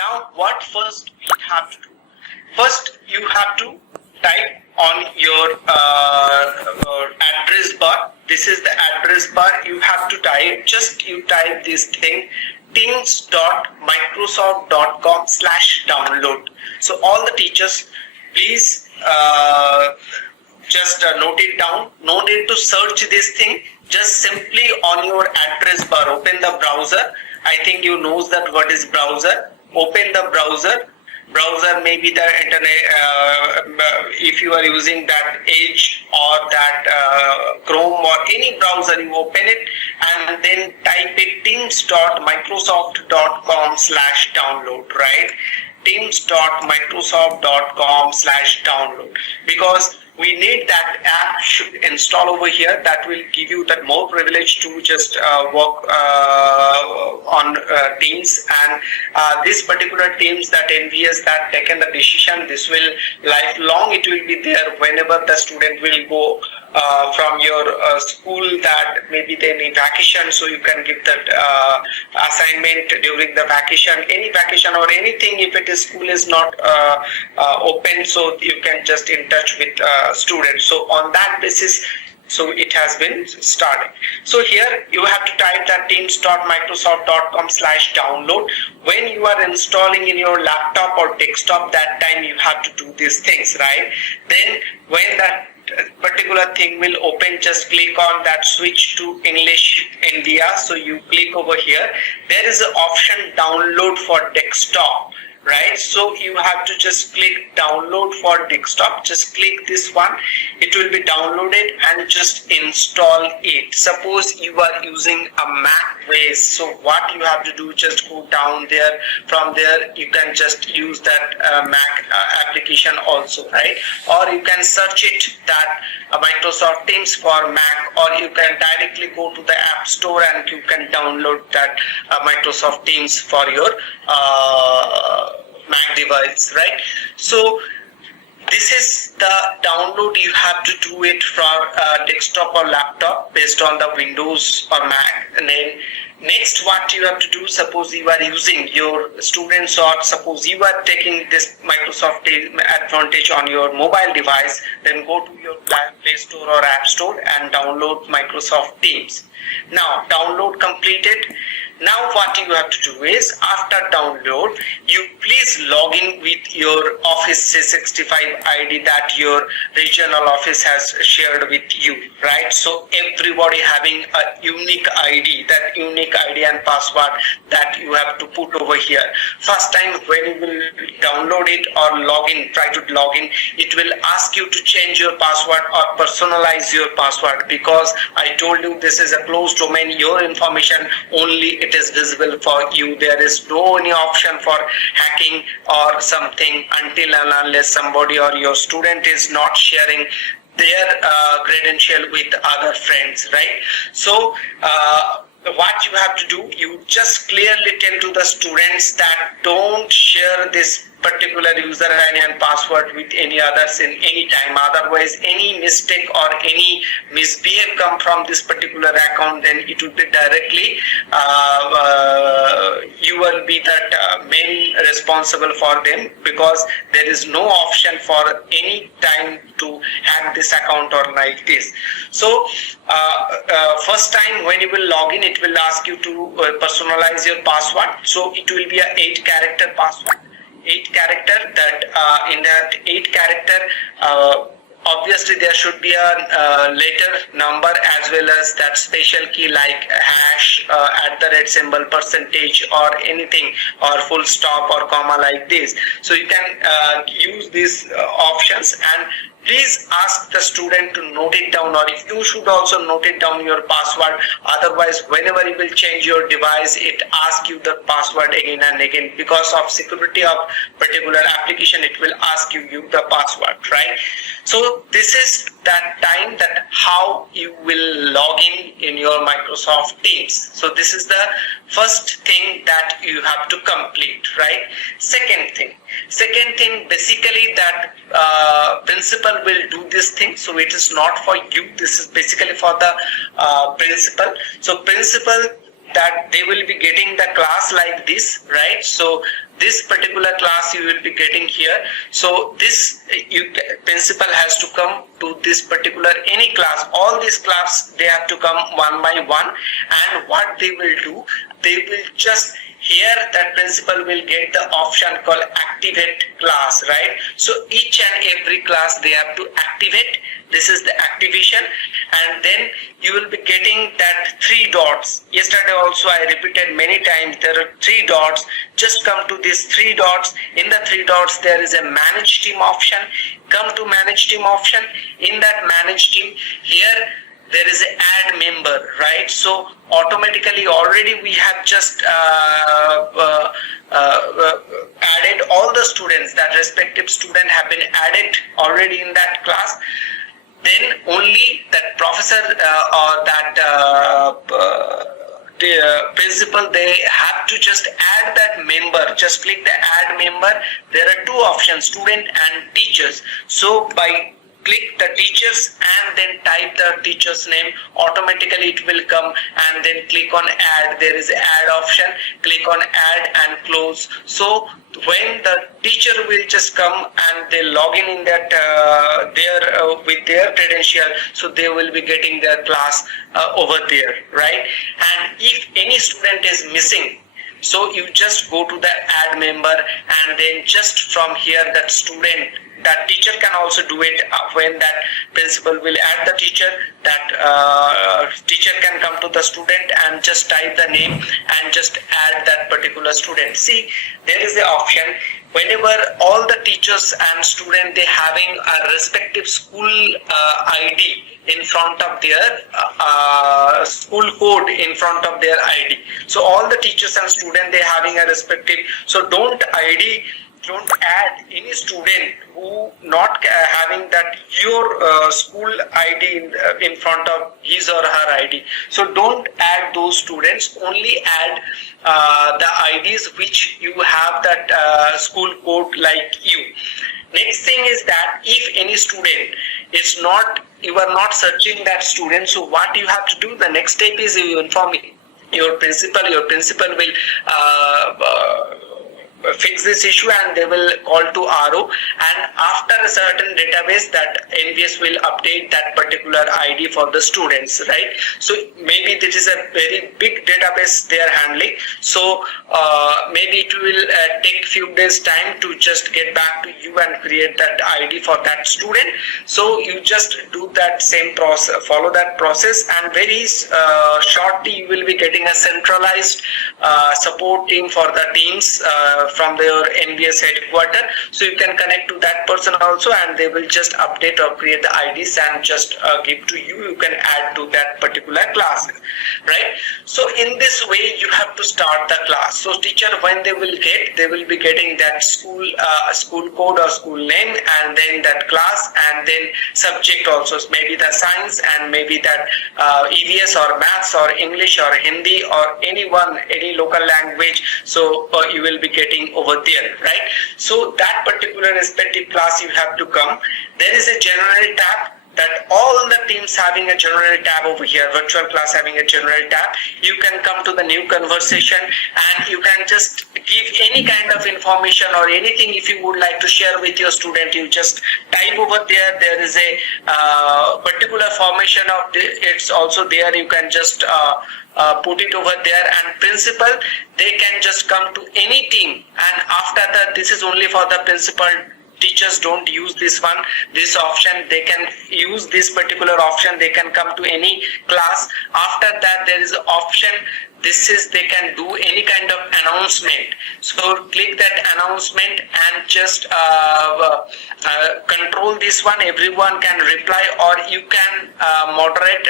Now what first we have to do? First you have to type on your address bar. This is the address bar. You have to type, you type this thing, teams.microsoft.com/download. So all the teachers, please just note it down. No need to search this thing. Just simply on your address bar, open the browser. I think you knows that what is browser. Open the browser. Browser may be the internet, if you are using that Edge or that Chrome or any browser, you open it and then type it teams.microsoft.com/download, right? teams.microsoft.com/download, because we need that app should install over here. That will give you that more privilege to just work on Teams, and this particular Teams that NVS that taken the decision, this will lifelong, it will be there whenever the student will go from your school, that maybe they need vacation, so you can give that assignment during the vacation, any vacation or anything. If it is school is not open, so you can just in touch with students. So on that basis, so it has been started. So here you have to type that teams.microsoft.com/download. When you are installing in your laptop or desktop, that time you have to do these things, right? Then when that particular thing will open, just click on that switch to English India. So you click over here. There is an option download for desktop, right? So you have to just click download for desktop. Just click this one. It will be downloaded and just install it. Suppose you are using a Mac base, so what you have to do, just go down there. From there you can just use that Mac application also, right? Or you can search it that Microsoft Teams for Mac, or you can directly go to the App Store and you can download that Microsoft Teams for your Mac device, right? So this is the download. You have to do it from desktop or laptop based on the Windows or Mac. And then next, what you have to do, suppose you are using your students, or suppose you are taking this Microsoft Advantage on your mobile device, then go to your Play Store or App Store and download Microsoft Teams. Now download completed. Now what you have to do is, after download, you please log in with your Office 365 ID that your regional office has shared with you, right? So everybody having a unique ID, that unique ID and password that you have to put over here. First time when you will download it or log in, try to log in, it will ask you to change your password or personalize your password, because I told you this is a closed domain. Your information only it is visible for you. There is no any option for hacking or something until and unless somebody or your student is not sharing their credential with other friends, right? So what you have to do, you just clearly tell to the students that don't share this particular user ID and password with any others in any time. Otherwise, any mistake or any misbehave come from this particular account, then it will be directly you will be that main responsible for them, because there is no option for any time to hack this account or like this. So first time when you will log in, it will ask you to personalize your password. So it will be a 8-character password. 8 character, that in that 8 character obviously there should be a letter, number, as well as that special key like hash, @ symbol, percentage, or anything, or full stop or comma like this. So you can use these options, and please ask the student to note it down, or if you should also note it down your password. Otherwise, whenever you will change your device, it asks you the password again and again. Because of security of particular application, it will ask you the password, right? So this is that time that how you will log in your Microsoft Teams. So this is the first thing that you have to complete, right? Second thing basically that principal will do this thing. So it is not for you. This is basically for the principal. So principal that they will be getting the class like this, right? So this particular class you will be getting here. So this principal has to come to this particular any class. All these class they have to come one by one, and what they will do, they will just here that principal will get the option called activate class, right? So each and every class they have to activate. This is the activation, and then you will be getting that 3 dots. Yesterday also I repeated many times, there are 3 dots. Just come to these 3 dots. In the 3 dots there is a manage team option. Come to manage team option. In that manage team, here there is an add member, right? So automatically already we have just added all the students, that respective student have been added already in that class. Then only that professor or that principal, they have to just add that member. Just click the add member. There are 2 options, student and teachers. So by click the teachers and then type the teacher's name, automatically it will come, and then click on add. There is add option, click on add and close. So when the teacher will just come and they log in that with their credential, so they will be getting their class over there, right? And if any student is missing, so you just go to the add member, and then just from here that student, that teacher can also do it when that principal will add the teacher. That teacher can come to the student and just type the name and just add that particular student. See, there is the option whenever all the teachers and student they having a respective school ID in front of their school code in front of their ID. So all the teachers and student they having a respective. So don't add any student who not having that your school ID in front of his or her ID. So don't add those students, only add the IDs which you have that school code like you. Next thing is that if any student is not, you are not searching that student, so what you have to do, the next step is you inform your principal. Your principal will fix this issue, and they will call to RO, and after a certain database that NVS will update that particular ID for the students, right? So maybe this is a very big database they are handling, so maybe it will take few days time to just get back to you and create that ID for that student. So you just do that same process, follow that process, and very shortly you will be getting a centralized support team for the teams from their NVS headquarters. So you can connect to that person also, and they will just update or create the IDs and just give to you. You can add to that particular class, right? So in this way you have to start the class. So teacher, when they will be getting that school code or school name, and then that class, and then subject also, maybe the science, and maybe that EVS or maths or English or Hindi or any local language. So you will be getting over there, right? So that particular respective class you have to come. There is a general tab, that all the teams having a general tab over here, virtual class having a general tab. You can come to the new conversation, and you can just give any kind of information or anything if you would like to share with your student. You just type over there. There is a particular formation of it's also there. You can just put it over there, and principal, they can just come to any team, and after that, this is only for the principal. Teachers don't use this option. They can use this particular option. They can come to any class. After that, there is an option. They can do any kind of announcement. So click that announcement and just control this one. Everyone can reply, or you can moderate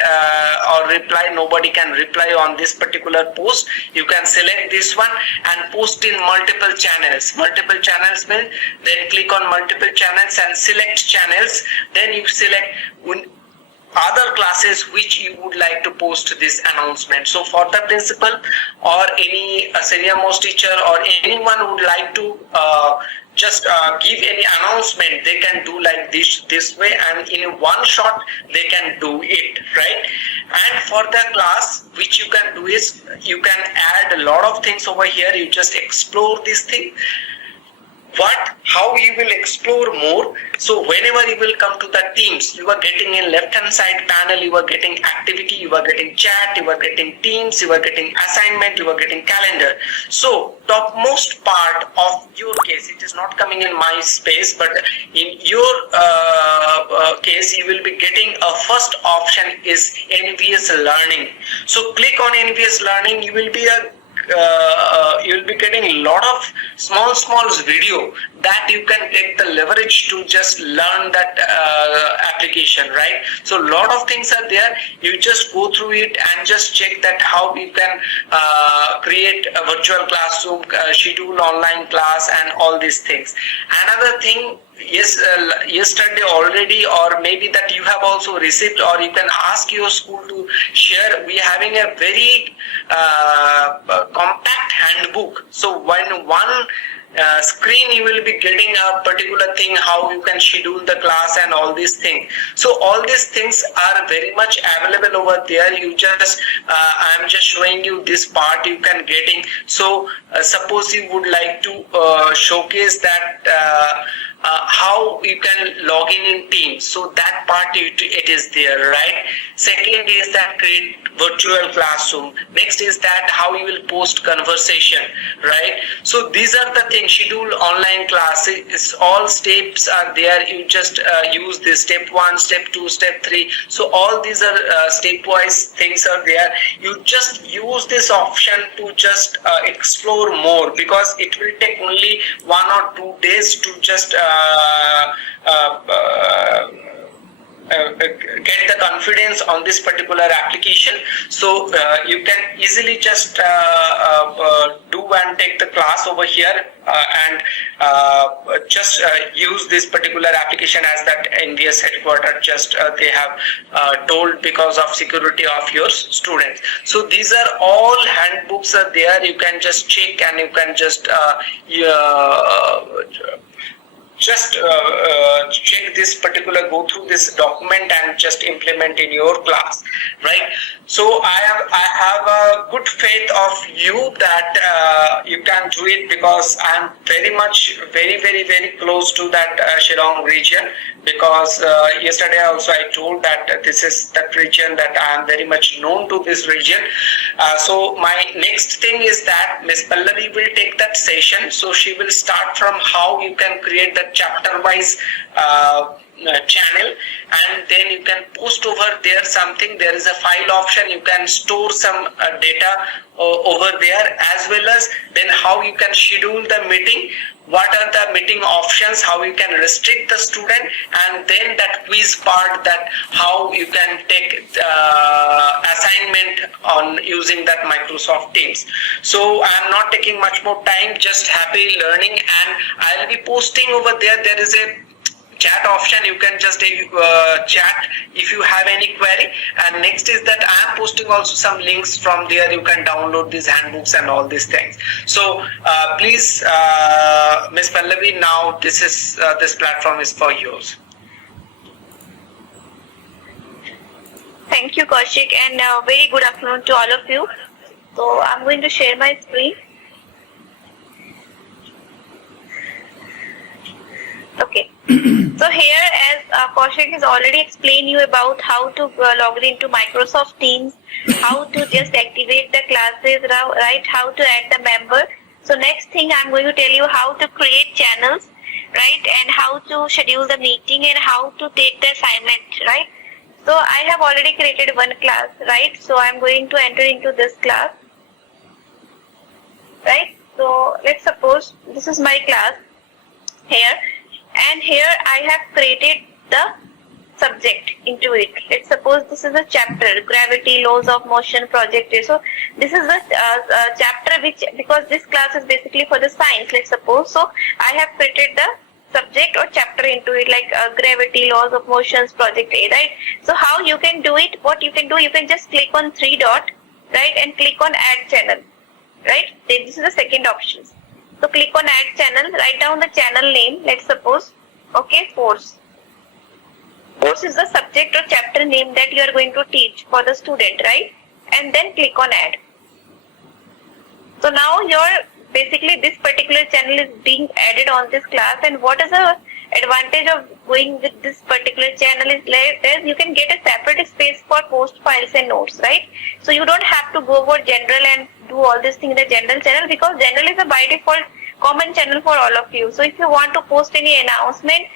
or reply. Nobody can reply on this particular post. You can select this one and post in multiple channels. Multiple channels means then click on multiple channels and select channels. Then you select other classes which you would like to post this announcement. So for the principal or any senior most teacher or anyone who would like to just give any announcement, they can do like this way, and in one shot they can do it, right? And for the class, which you can do is you can add a lot of things over here. You just explore this thing. How you will explore more. So whenever you will come to the teams, you are getting in left hand side panel, you are getting activity, you are getting chat, you are getting teams, you are getting assignment, you are getting calendar. So topmost part of your case, it is not coming in my space, but in your case, you will be getting a first option is NVS learning. So click on NVS learning, you will be getting a lot of small video that you can take the leverage to just learn that application, right? So a lot of things are there. You just go through it and just check that how you can create a virtual classroom, schedule online class, and all these things. Another thing, yesterday already, or maybe that you have also received, or you can ask your school to share. We are having a very compact handbook. So when one screen, you will be getting a particular thing, how you can schedule the class and all these things. So all these things are very much available over there. You just I'm just showing you this part you can getting. So suppose you would like to showcase that how you can log in Teams. So that part it is there, right? Second is that create virtual classroom. Next is that how you will post conversation, right? So these are the things. Schedule online classes. All steps are there. You just use this step 1, step 2, step 3. So all these are stepwise things are there. You just use this option to just explore more, because it will take only 1 or 2 days to just get the confidence on this particular application. So you can easily just do and take the class over here and just use this particular application as that NVS headquarters just they have told, because of security of your students. So these are all handbooks are there. You can just check and you can just check this particular, go through this document and just implement in your class, right? So I have a good faith of you that you can do it, because I am very much very close to that Shillong region, because yesterday also I told that this is that region that I am very much known to this region. So my next thing is that Miss Pallavi will take that session. So she will start from how you can create that chapter wise channel, and then you can post over there something. There is a file option. You can store some data over there, as well as then how you can schedule the meeting. What are the meeting options, how you can restrict the student, and then that quiz part, that how you can take assignment on using that Microsoft Teams. So I am not taking much more time, just happy learning, and I will be posting over there. There is a chat option. You can just chat if you have any query, and next is that I am posting also some links from there. You can download these handbooks and all these things. So please, Miss Pallavi, now this platform is for yours. Thank you, Kaushik, and very good afternoon to all of you. So I'm going to share my screen. Okay. So here, as Kaushik has already explained you about how to log into Microsoft Teams, how to just activate the classes, right? How to add the member. So next thing, I'm going to tell you how to create channels, right? And how to schedule the meeting and how to take the assignment, right? So I have already created one class, right? So I'm going to enter into this class, right? So let's suppose this is my class here. And here I have created the subject into it. Let's suppose this is a chapter, gravity, laws of motion, project. So this is the chapter which, because this class is basically for the science, let's suppose. So I have created the subject or chapter into it, like gravity, laws of motions, project A, right? So how you can do it? What you can do, you can just click on three dot, right, and click on add channel, right? This is the second option. So click on add channel, write down the channel name, let's suppose, okay, force. Force is the subject or chapter name that you are going to teach for the student, right? And then click on add. So now basically this particular channel is being added on this class, and what is the advantage of going with this particular channel is like you can get a separate space for post files and notes, right? So you don't have to go over general and do all this thing in the general channel, because general is a by default common channel for all of you. So if you want to post any announcement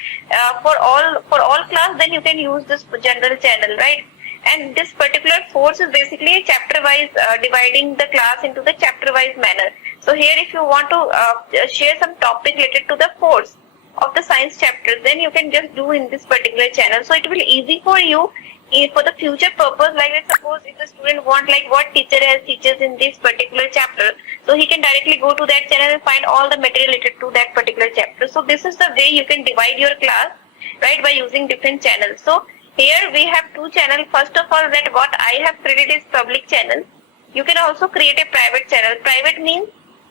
for all class, then you can use this general channel, right? And this particular force is basically a chapter wise, dividing the class into the chapter wise manner. So here if you want to share some topic related to the force of the science chapter, then you can just do in this particular channel. So it will easy for you for the future purpose. Like let's suppose if the student want like what teacher has teaches in this particular chapter, so he can directly go to that channel and find all the material related to that particular chapter. So this is the way you can divide your class, right, by using different channels. So here we have two channels. First of all, that what I have created is public channel. You can also create a private channel. Private means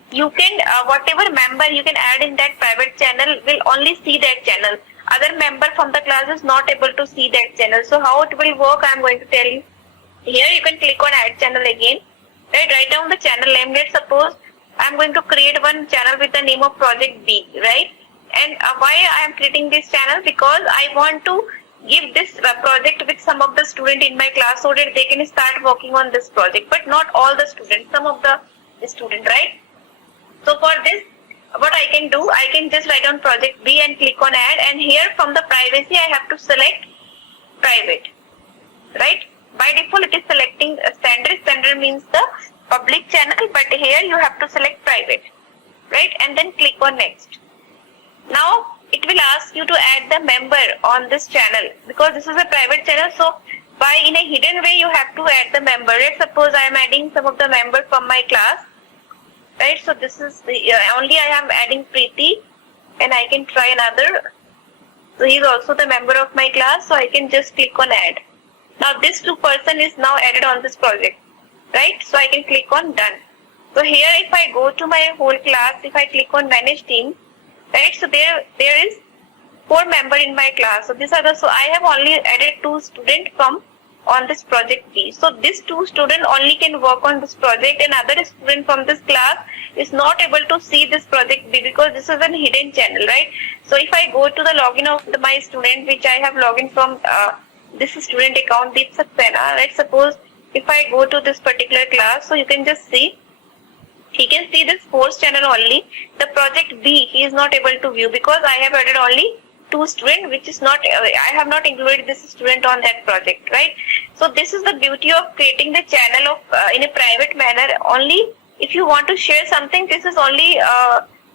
you can whatever member you can add in that private channel will only see that channel. Other member from the class is not able to see that channel. So how it will work, I am going to tell you. Here you can click on add channel again. Right, write down the channel name. Let's suppose I am going to create one channel with the name of project B, right? And why I am creating this channel? Because I want to give this project with some of the student in my class so that they can start working on this project, but not all the students, some of the student, right? So for this, what I can do, I can just write down project B and click on add, and here from the privacy I have to select private, right? By default it is selecting standard. Standard means the public channel, but here you have to select private, right? And then click on next. Now it will ask you to add the member on this channel, because this is a private channel. So by in a hidden way you have to add the member. Let's suppose I am adding some of the members from my class, right? So this is the only I am adding Preeti, and I can try another. So he is also the member of my class, so I can just click on add. Now this two person is now added on this project, right? So I can click on done. So here if I go to my whole class, if I click on manage team, right? So there is 4 members in my class. So these are so I have only added 2 students from on this project B. So these 2 students only can work on this project, and other student from this class is not able to see this project B because this is a hidden channel, right? So if I go to the login of my student, which I have logged in from this student account Deep Saxena, right? Suppose if I go to this particular class, so you can just see. He can see this force channel only. The project B he is not able to view because I have added only 2 students, which is not, I have not included this student on that project, right? So this is the beauty of creating the channel of in a private manner. Only if you want to share something, this is only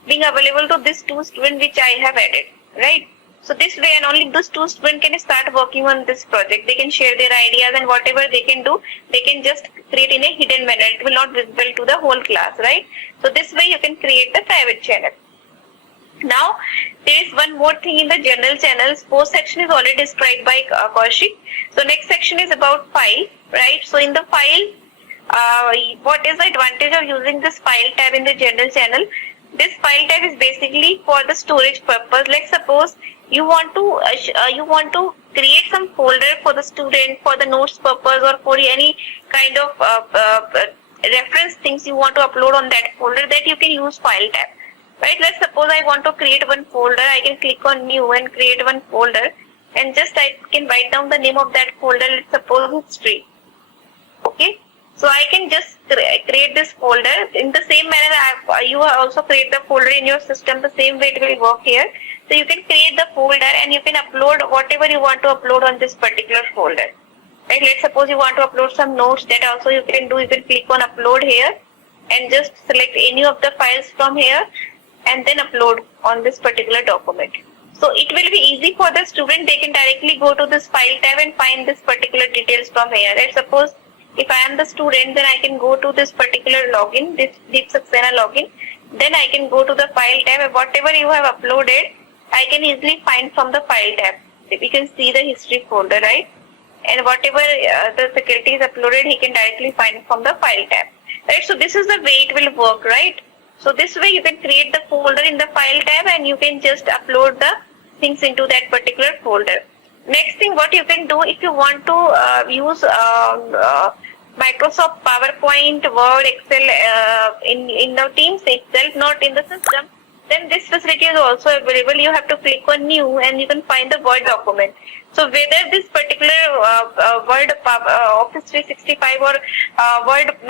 being available to this 2 students which I have added, right? So this way, and only those 2 students can start working on this project. They can share their ideas, and whatever they can do, they can just create in a hidden manner. It will not visible to the whole class, right? So this way you can create the private channel. Now there is one more thing in the general channels. Post section is already described by Kaushik. So next section is about file, right? So in the file, what is the advantage of using this file tab in the general channel? This file tab is basically for the storage purpose. Let's suppose you want to create some folder for the student for the notes purpose, or for any kind of reference things you want to upload on that folder, that you can use file tab, right? Let's suppose I want to create one folder. I can click on new and create one folder, and just I can write down the name of that folder. Let's suppose history. Okay. So I can just create this folder in the same manner you also create the folder in your system. The same way it will work here. So you can create the folder and you can upload whatever you want to upload on this particular folder. Right? Let's suppose you want to upload some notes. That also you can do. You can click on upload here and just select any of the files from here and then upload on this particular document. So it will be easy for the student. They can directly go to this file tab and find this particular details from here. Let's suppose if I am the student, then I can go to this particular login, this Deep Saxena login. Then I can go to the file tab. Whatever you have uploaded, I I can easily find from the file tab. We can see the history folder, right? And whatever the faculty is uploaded, he can directly find from the file tab, right? So this is the way it will work, right? So this way you can create the folder in the file tab and you can just upload the things into that particular folder. Next thing, what you can do, if you want to use Microsoft PowerPoint, Word, Excel in the Teams itself, not in the system, then this facility is also available. You have to click on New and you can find the Word document. So whether this particular Word Office 365 or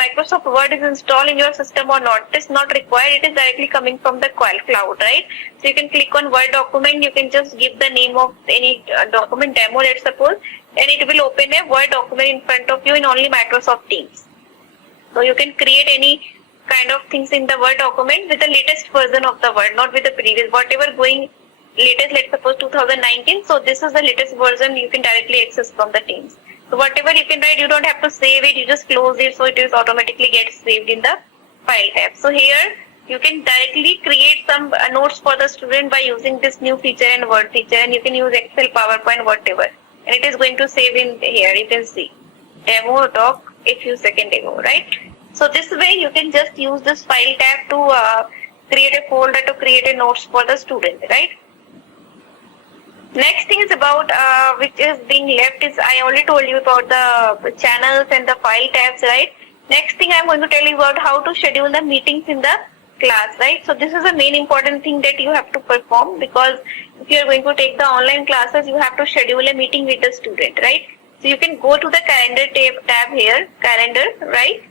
Microsoft Word is installed in your system or not, it is not required. It is directly coming from the cloud, right? So you can click on Word document. You can just give the name of any document demo, let's suppose, and it will open a Word document in front of you in only Microsoft Teams. So you can create any kind of things in the Word document with the latest version of the Word, not with the previous. Whatever going latest, let's suppose 2019. So this is the latest version you can directly access from the Teams. So whatever you can write, you don't have to save it. You just close it, so it is automatically gets saved in the file tab. So here you can directly create some notes for the student by using this new feature and Word feature, and you can use Excel, PowerPoint, whatever, and it is going to save in here. You can see demo doc a few seconds ago, right? So this way you can just use this file tab to create a folder, to create a notes for the student, right? Next thing is about which is being left is, I already told you about the channels and the file tabs, right? Next thing I'm going to tell you about how to schedule the meetings in the class, right? So this is the main important thing that you have to perform, because if you are going to take the online classes, you have to schedule a meeting with the student, right? So you can go to the calendar tab here, calendar, right?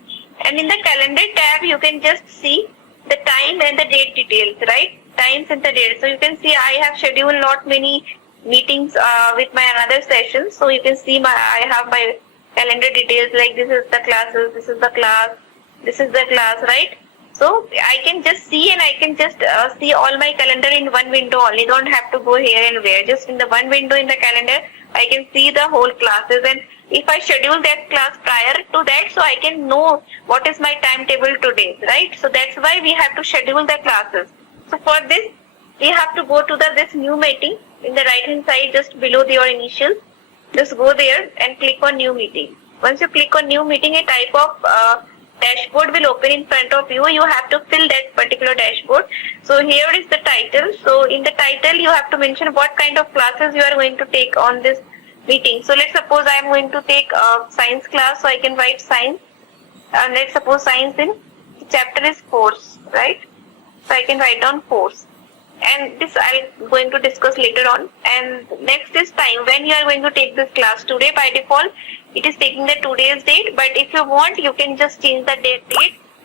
And in the calendar tab, you can just see the time and the date details, right? Times and the dates. So you can see I have scheduled not many meetings with my another session. So you can see I have my calendar details, like this is the classes, this is the class, this is the class, right? So I can just see, and I can just see all my calendar in one window only. Don't have to go here and there. Just in the one window in the calendar, I can see the whole classes. And if I schedule that class prior to that, so I can know what is my timetable today, right? So that's why we have to schedule the classes. So for this, we have to go to this new meeting in the right hand side, just below your initials. Just go there and click on new meeting. Once you click on new meeting, a type of dashboard will open in front of you. You have to fill that particular dashboard. So here is the title. So in the title, you have to mention what kind of classes you are going to take on this meeting. So let's suppose I am going to take a science class, so I can write science. And let's suppose science in chapter is force, right? So I can write down force. And this I'm going to discuss later on. And next is time. When you are going to take this class. Today by default, it is taking the today's date. But if you want, you can just change the date.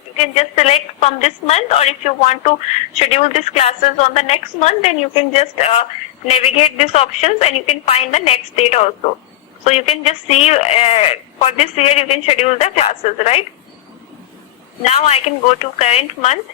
You can just select from this month, or if you want to schedule these classes on the next month, then you can just navigate these options and you can find the next date also. So you can just see for this year you can schedule the classes, right? Now I can go to current month,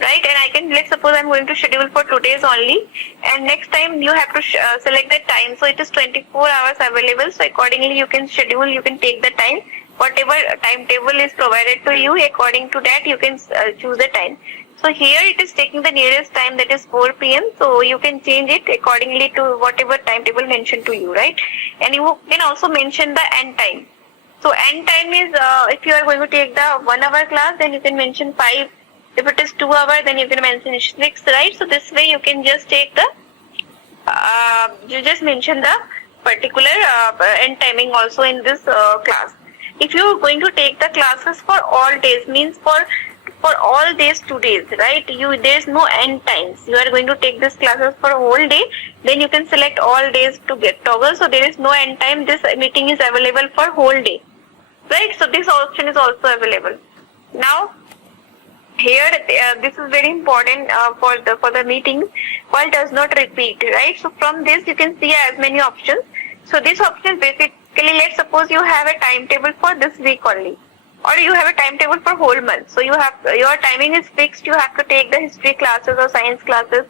right? And I can, let's suppose I'm going to schedule for today's only, and next time you have to select the time. So it is 24 hours available. So accordingly you can schedule, you can take the time. Whatever timetable is provided to you, according to that you can choose the time. So here it is taking the nearest time, that is 4 p.m. So you can change it accordingly to whatever timetable mentioned to you, right? And you can also mention the end time. So end time is if you are going to take the 1 hour class, then you can mention 5. If it is 2 hours, then you can mention 6, right? So this way you can just take the, you just mention the particular end timing also in this class. If you are going to take the classes for all days, means for all days 2 days, right? There is no end times. You are going to take these classes for a whole day, then you can select all days to get toggle. So there is no end time. This meeting is available for whole day, right? So this option is also available. Now here this is very important for the meetings. Call does not repeat, right? So from this you can see as many options. So this option basically, let's suppose you have a timetable for this week only, or you have a timetable for whole month. So you have, your timing is fixed. You have to take the history classes or science classes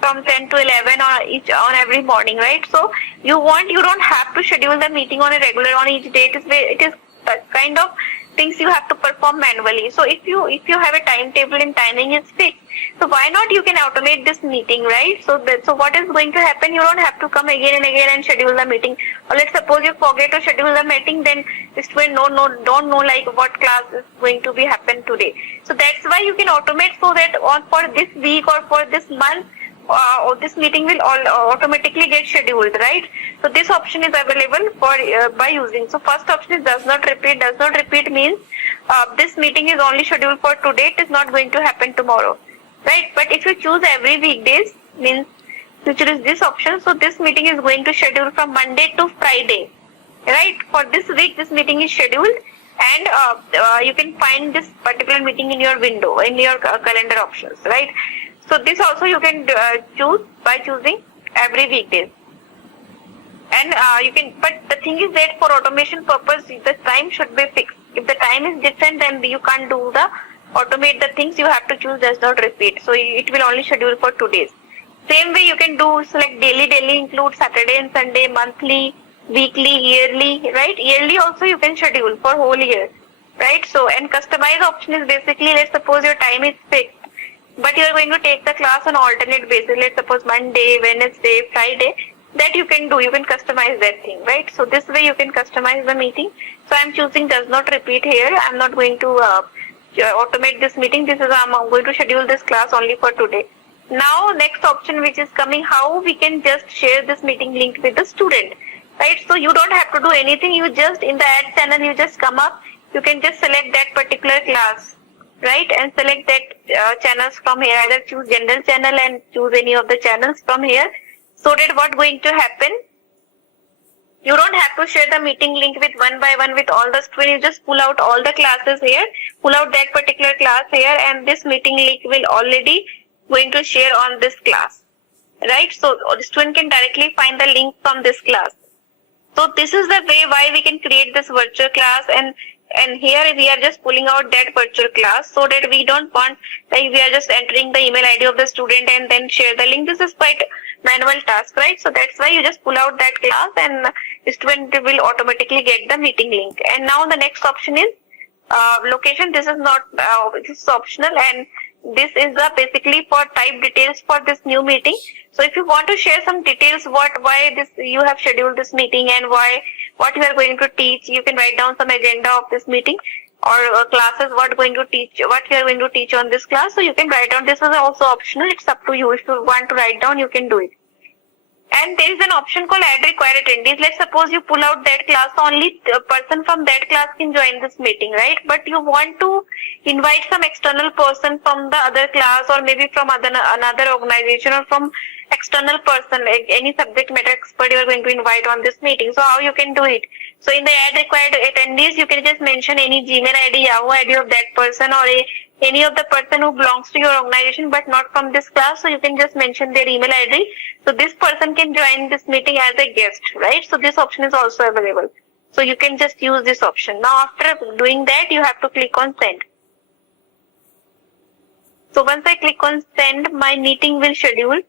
from 10 to 11 on every morning, right? So you don't have to schedule the meeting on a regular on each day. It is kind of things you have to perform manually. So if you have a timetable and timing is fixed, so why not you can automate this meeting, right? So what is going to happen? You don't have to come again and again and schedule the meeting. Or let's suppose you forget to schedule the meeting, then the student don't know like what class is going to be happen today. So that's why you can automate, so that for this week or for this month, this meeting will automatically get scheduled, right? So this option is available for by using. So first option is does not repeat. Does not repeat means this meeting is only scheduled for today. It is not going to happen tomorrow, right? But if you choose every weekdays, means you choose this option. So this meeting is going to schedule from Monday to Friday, right? For this week, this meeting is scheduled, and you can find this particular meeting in your window, in your calendar options, right? So this also you can choose by choosing every weekdays. And you can, but the thing is that for automation purpose, the time should be fixed. If the time is different, then you can't do the automate the things. You have to choose does not repeat. So it will only schedule for 2 days. Same way you can do select daily. Daily include Saturday and Sunday, monthly, weekly, yearly, right? Yearly also you can schedule for whole year, right? So and customize option is basically, let's suppose your time is fixed, but you are going to take the class on alternate basis. Let's suppose Monday, Wednesday, Friday. That you can do. You can customize that thing, right? So this way you can customize the meeting. So I'm choosing does not repeat here. I'm not going to automate this meeting. This is I'm going to schedule this class only for today. Now next option which is coming, how we can just share this meeting link with the student, right? So you don't have to do anything. You just in the ad channel you just come up. You can just select that particular class, right? And select that channels from here. Either choose general channel and choose any of the channels from here. So that what going to happen? You don't have to share the meeting link with one by one with all the students. You just pull out all the classes here, pull out that particular class here, and this meeting link will already going to share on this class, right? So the student can directly find the link from this class. So this is the way why we can create this virtual class, and here we are just pulling out that virtual class, so that we don't want, like we are just entering the email ID of the student and then share the link. This is quite manual task, right? So that's why you just pull out that class and the student will automatically get the meeting link. And now the next option is location. This is not this is optional, and this is basically for type details for this new meeting. So if you want to share some details, why this you have scheduled this meeting and what you are going to teach, you can write down some agenda of this meeting or classes, what you are going to teach on this class. So you can write down. This is also optional. It's up to you. If you want to write down, you can do it. And there is an option called add required attendees. Let's suppose you pull out that class, only a person from that class can join this meeting, right? But you want to invite some external person from the other class, or maybe from another organization, or from external person, like any subject matter expert you are going to invite on this meeting. So how you can do it? So in the add required attendees, you can just mention any Gmail ID, Yahoo ID of that person, or any of the person who belongs to your organization but not from this class. So you can just mention their email ID. So this person can join this meeting as a guest, right? So this option is also available. So you can just use this option. Now after doing that, you have to click on send. So once I click on send, my meeting will schedule.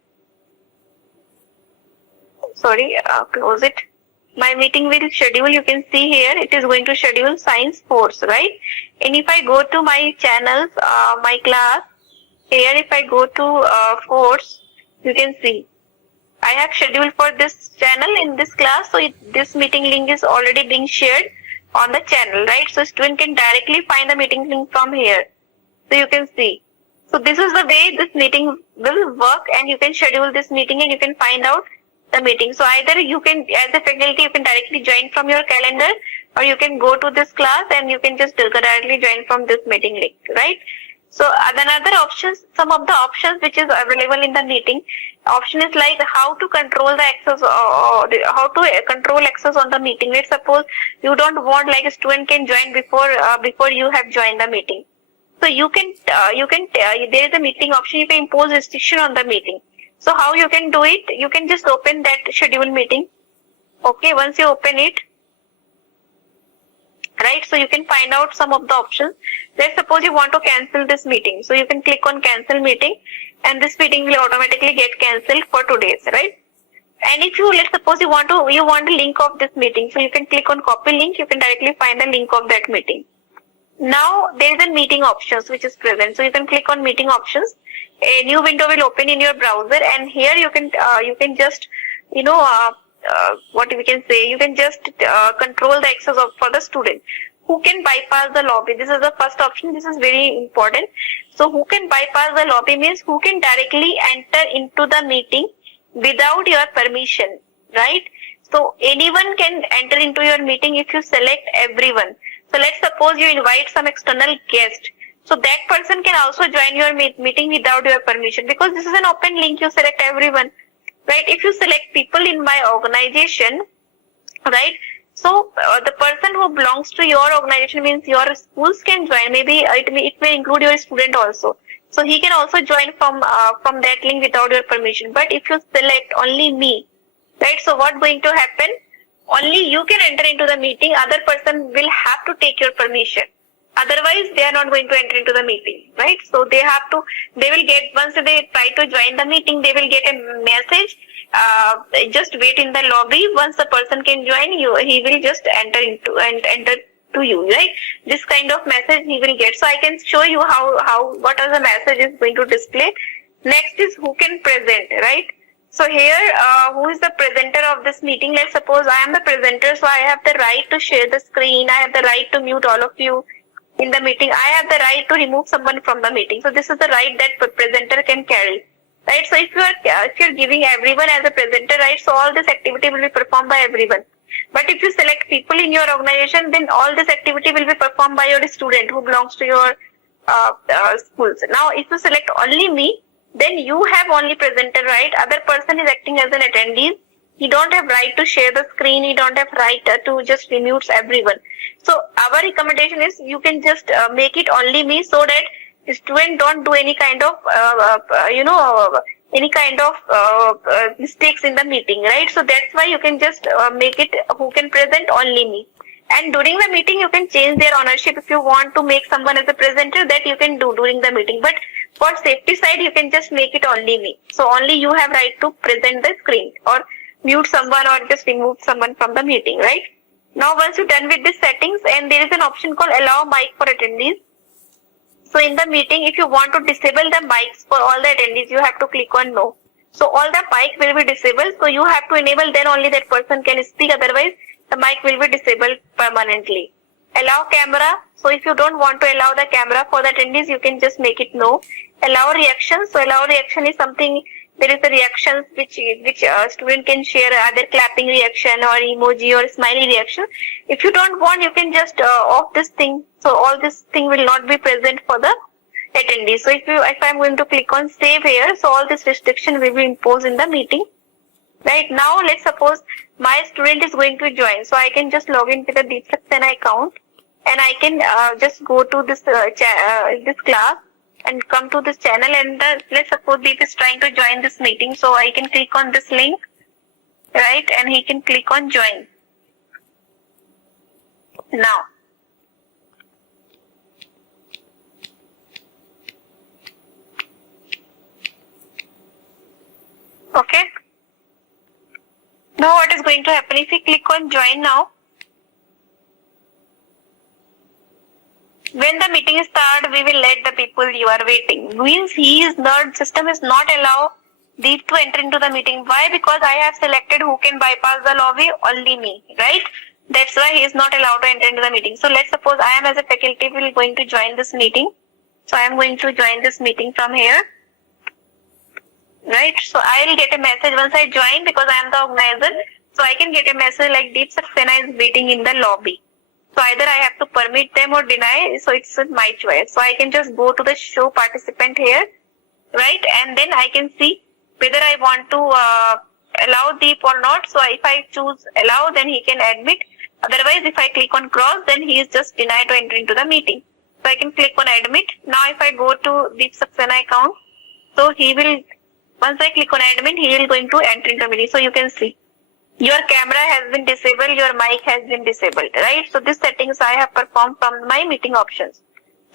Sorry, close it. My meeting will schedule. You can see here it is going to schedule science force, right? And if I go to my channels, my class, here if I go to force, you can see I have scheduled for this channel in this class. So this meeting link is already being shared on the channel, right? So student can directly find the meeting link from here. So you can see. So this is the way this meeting will work, and you can schedule this meeting and you can find out the meeting. So either you can, as a faculty, you can directly join from your calendar, or you can go to this class and you can just directly join from this meeting link, right? So another options, some of the options which is available in the meeting, option is like how to control the access, how to control access on the meeting. Let's suppose you don't want like a student can join before you have joined the meeting. So you can there is a meeting option. You can impose restriction on the meeting. So how you can do it? You can just open that schedule meeting. Okay, once you open it, right? So you can find out some of the options. Let's suppose you want to cancel this meeting. So you can click on cancel meeting, and this meeting will automatically get cancelled for 2 days, right? And if you, let's suppose you want a link of this meeting, so you can click on copy link. You can directly find the link of that meeting. Now there is a meeting options which is present. So you can click on meeting options. A new window will open in your browser, and here you can just what we can say, you can just control the access for the student. Who can bypass the lobby? This is the first option. This is very important. So who can bypass the lobby means who can directly enter into the meeting without your permission, right? So anyone can enter into your meeting if you select everyone. So let's suppose you invite some external guest. So that person can also join your meeting without your permission, because this is an open link. You select everyone, right? If you select people in my organization, right? So the person who belongs to your organization means your schools can join. Maybe it may include your student also. So he can also join from that link without your permission. But if you select only me, right? So what's going to happen? Only you can enter into the meeting. Other person will have to take your permission. Otherwise, they are not going to enter into the meeting, right? So they will get, once they try to join the meeting, they will get a message. Just wait in the lobby. Once the person can join you, he will just enter to you, right? This kind of message he will get. So I can show you what are the messages going to display. Next is who can present, right? So here, who is the presenter of this meeting? Let's suppose I am the presenter, so I have the right to share the screen. I have the right to mute all of you in the meeting. I have the right to remove someone from the meeting. So this is the right that presenter can carry, right? So if you're giving everyone as a presenter, right? So all this activity will be performed by everyone. But if you select people in your organization, then all this activity will be performed by your student who belongs to your schools. Now, if you select only me, then you have only presenter right. Other person is acting as an attendee. He don't have right to share the screen. He don't have right to just mute everyone. So our recommendation is you can just make it only me, so that student don't do any kind of mistakes in the meeting, right? So that's why you can just make it who can present only me. And during the meeting, you can change their ownership. If you want to make someone as a presenter, that you can do during the meeting. But for safety side, you can just make it only me. So only you have right to present the screen or mute someone or just remove someone from the meeting, right? Now, once you're done with these settings, and there is an option called allow mic for attendees. So in the meeting, if you want to disable the mics for all the attendees, you have to click on no. So all the mic will be disabled. So you have to enable, then only that person can speak. Otherwise, the mic will be disabled permanently. Allow camera. So if you don't want to allow the camera for the attendees, you can just make it no. Allow reaction. So allow reaction is something, there is a reactions which student can share, either clapping reaction or emoji or smiley reaction. If you don't want, you can just off this thing. So all this thing will not be present for the attendees. So if I'm going to click on save here, so all this restriction will be imposed in the meeting. Right now, let's suppose my student is going to join. So I can just log into the Deep Saxena account, and I can just go to this this class and come to this channel, and let's suppose Deep is trying to join this meeting. So I can click on this link, right? And he can click on join. Now, okay. Now what is going to happen if you click on join now? When the meeting starts, we will let the people you are waiting. Means system is not allow Deep to enter into the meeting. Why? Because I have selected who can bypass the lobby, only me, right? That's why he is not allowed to enter into the meeting. So let's suppose I am as a faculty will going to join this meeting. So I am going to join this meeting from here. Right, so I will get a message once I join, because I am the organizer. So I can get a message like Deep Saxena is waiting in the lobby. So either I have to permit them or deny. So it's my choice. So I can just go to the show participant here, right? And then I can see whether I want to allow Deep or not. So if I choose allow, then he can admit. Otherwise, if I click on cross, then he is just denied to enter into the meeting. So I can click on admit. Now if I go to Deep Saxena account, so he will. Once I click on admin, he will going to enter into the meeting. So you can see your camera has been disabled, your mic has been disabled, right? So these settings I have performed from my meeting options.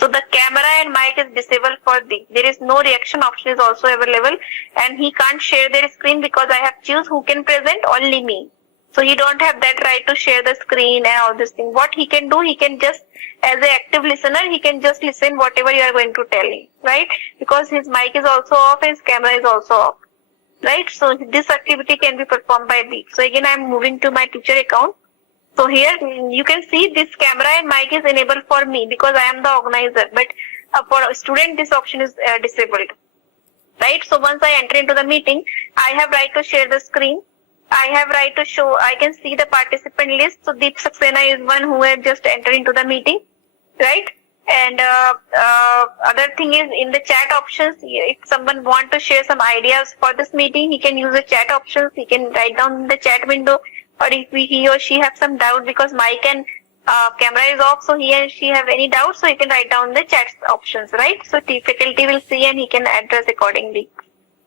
So the camera and mic is disabled for Deep. There is no reaction option is also available, and he can't share their screen because I have choose who can present, only me. So he don't have that right to share the screen and all this thing. What he can do, he can just, as an active listener, he can just listen whatever you are going to tell him, right? Because his mic is also off, his camera is also off, right? So this activity can be performed by Deep. So again, I am moving to my teacher account. So here you can see this camera and mic is enabled for me because I am the organizer. But for a student, this option is disabled, right? So once I enter into the meeting, I have right to share the screen. I have right to show, I can see the participant list. So Deep Saxena is one who has just entered into the meeting, right? And other thing is in the chat options, if someone want to share some ideas for this meeting, he can use the chat options. He can write down in the chat window, or if he or she have some doubt because mic and camera is off, so he and she have any doubt, so he can write down the chat options, right? So the faculty will see and he can address accordingly,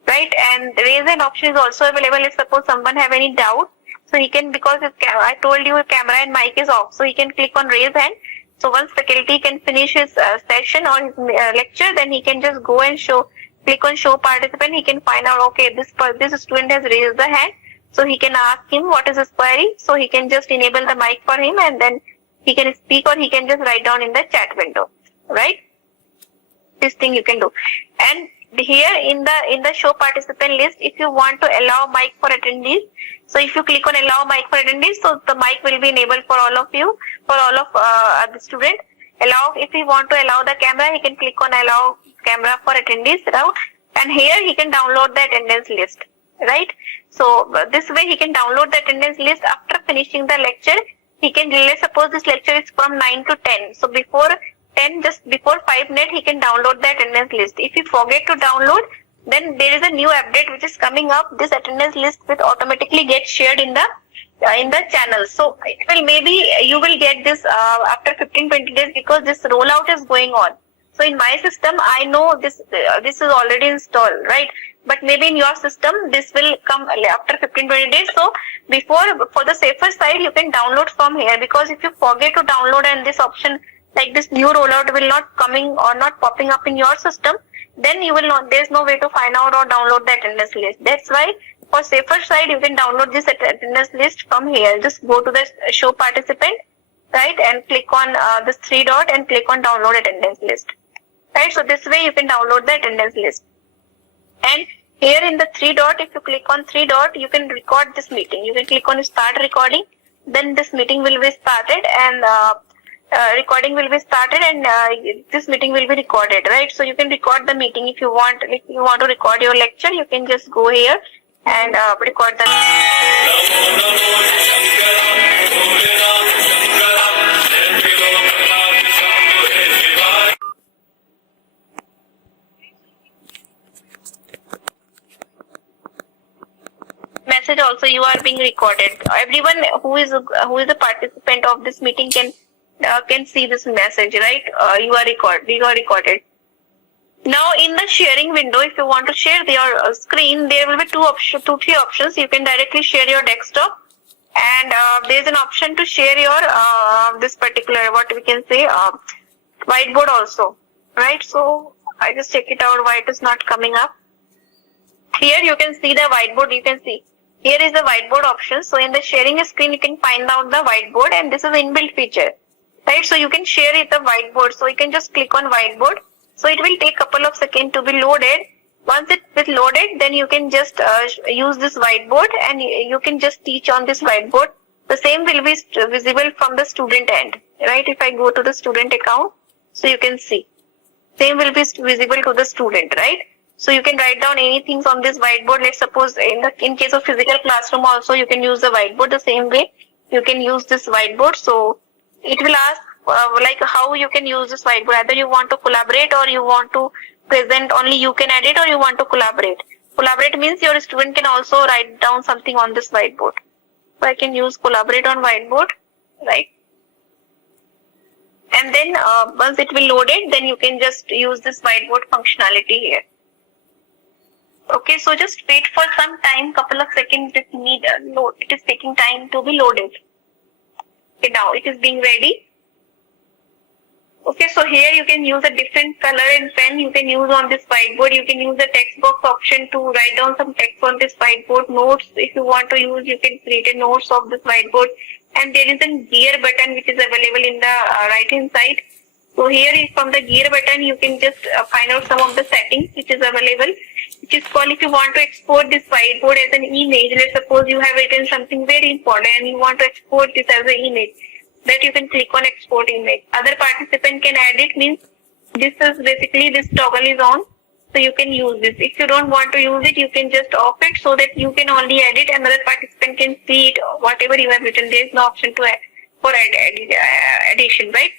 right? And raise hand option is also available if suppose someone have any doubt. So he can, because I told you camera and mic is off, so he can click on raise hand. So once faculty can finish his session or his lecture, then he can just go and click on show participant. He can find out, okay, this student has raised the hand. So he can ask him what is his query. So he can just enable the mic for him and then he can speak, or he can just write down in the chat window, right? This thing you can do. And here in the show participant list, if you want to allow mic for attendees, so if you click on allow mic for attendees, so the mic will be enabled for all of you, for all of the student. If he want to allow the camera, he can click on allow camera for attendees route, and here he can download the attendance list, right? So this way he can download the attendance list after finishing the lecture. He can, let's suppose this lecture is from 9 to 10. So before 10, just before 5 minutes, he can download the attendance list. If you forget to download, then there is a new update which is coming up. This attendance list will automatically get shared in the channel. So it will, maybe you will get this after 15-20 days because this rollout is going on. So in my system, I know this is already installed, right? But maybe in your system, this will come after 15-20 days. So for the safer side, you can download from here, because if you forget to download and this option, like this new rollout will not coming or not popping up in your system, then you will not, there's no way to find out or download the attendance list. That's why for safer side, you can download this attendance list from here. Just go to the show participant, right? And click on this 3 dot and click on download attendance list, right? So this way you can download the attendance list. And here in the 3 dot, if you click on 3 dot, you can record this meeting. You can click on start recording, then this meeting will be started and recording will be started, and this meeting will be recorded, right? So you can record the meeting if you want. If you want to record your lecture, you can just go here and record the message. Also, you are being recorded. Everyone who is a participant of this meeting can see this message, right? You are recorded. Now in the sharing window, if you want to share your screen, there will be three options. You can directly share your desktop, and there is an option to share your this particular, what we can say, whiteboard also, right? So I just check it out why it is not coming up. Here you can see the whiteboard. You can see here is the whiteboard option. So in the sharing screen, you can find out the whiteboard, and this is an inbuilt feature, right? So you can share it the whiteboard. So you can just click on whiteboard. So it will take a couple of seconds to be loaded. Once it is loaded, then you can just use this whiteboard, and you can just teach on this whiteboard. The same will be visible from the student end, right? If I go to the student account, so you can see same will be visible to the student, right? So you can write down anything on this whiteboard. Let's suppose in case of physical classroom also, you can use the whiteboard the same way. You can use this whiteboard. So it will ask like how you can use this whiteboard. Either you want to collaborate, or you want to present only you can edit, or you want to collaborate. Collaborate means your student can also write down something on this whiteboard. So I can use collaborate on whiteboard, right? And then once it will load it, then you can just use this whiteboard functionality here. Okay, so just wait for some time, couple of seconds. It need load. It is taking time to be loaded. Okay, now it is being ready. Okay, so here you can use a different color and pen you can use on this whiteboard. You can use the text box option to write down some text on this whiteboard. Notes, if you want to use, you can create a notes of this whiteboard. And there is a gear button which is available in the right hand side. So here is from the gear button, you can just find out some of the settings which is available, which is called, if you want to export this whiteboard as an image, let's suppose you have written something very important and you want to export this as an image, that you can click on export image. Other participant can edit, means this is basically this toggle is on, so you can use this. If you don't want to use it, you can just off it so that you can only edit, another participant can see it, whatever you have written. There is no option to add for addition, right?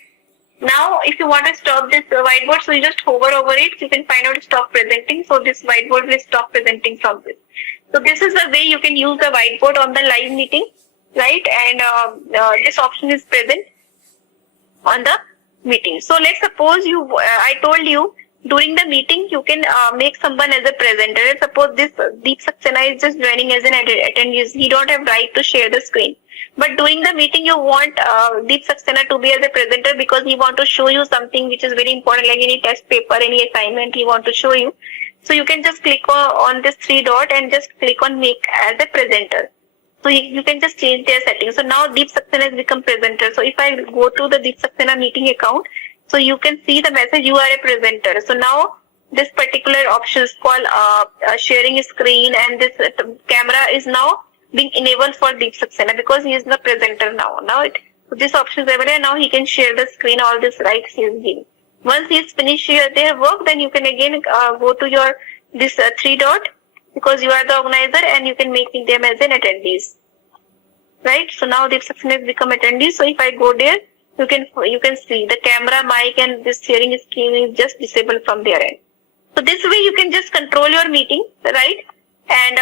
Now, if you want to stop this whiteboard, so you just hover over it, you can find out stop presenting. So this whiteboard will stop presenting from this. So this is the way you can use the whiteboard on the live meeting, right? And this option is present on the meeting. So let's suppose I told you during the meeting you can make someone as a presenter. Let's suppose this Deep Saxena is just joining as an attendee. He don't have right to share the screen. But during the meeting, you want Deep Saxena to be as a presenter because he want to show you something which is very important, like any test paper, any assignment he want to show you. So you can just click on this 3 dot and just click on make as a presenter. So you can just change their settings. So now Deep Saxena has become presenter. So if I go to the Deep Saxena meeting account, so you can see the message, you are a presenter. So now this particular option is called sharing screen, and this camera is now being enabled for Deep Saxena because he is the presenter now. So this option is available. Now he can share the screen, all this rights he is giving. Once he is finished their work, then you can again go to your this 3 dot, because you are the organizer, and you can make them as an attendees. Right? So now Deep Saxena has become attendee. So if I go there, you can see the camera, mic, and this sharing screen is just disabled from their end. So this way you can just control your meeting, right? And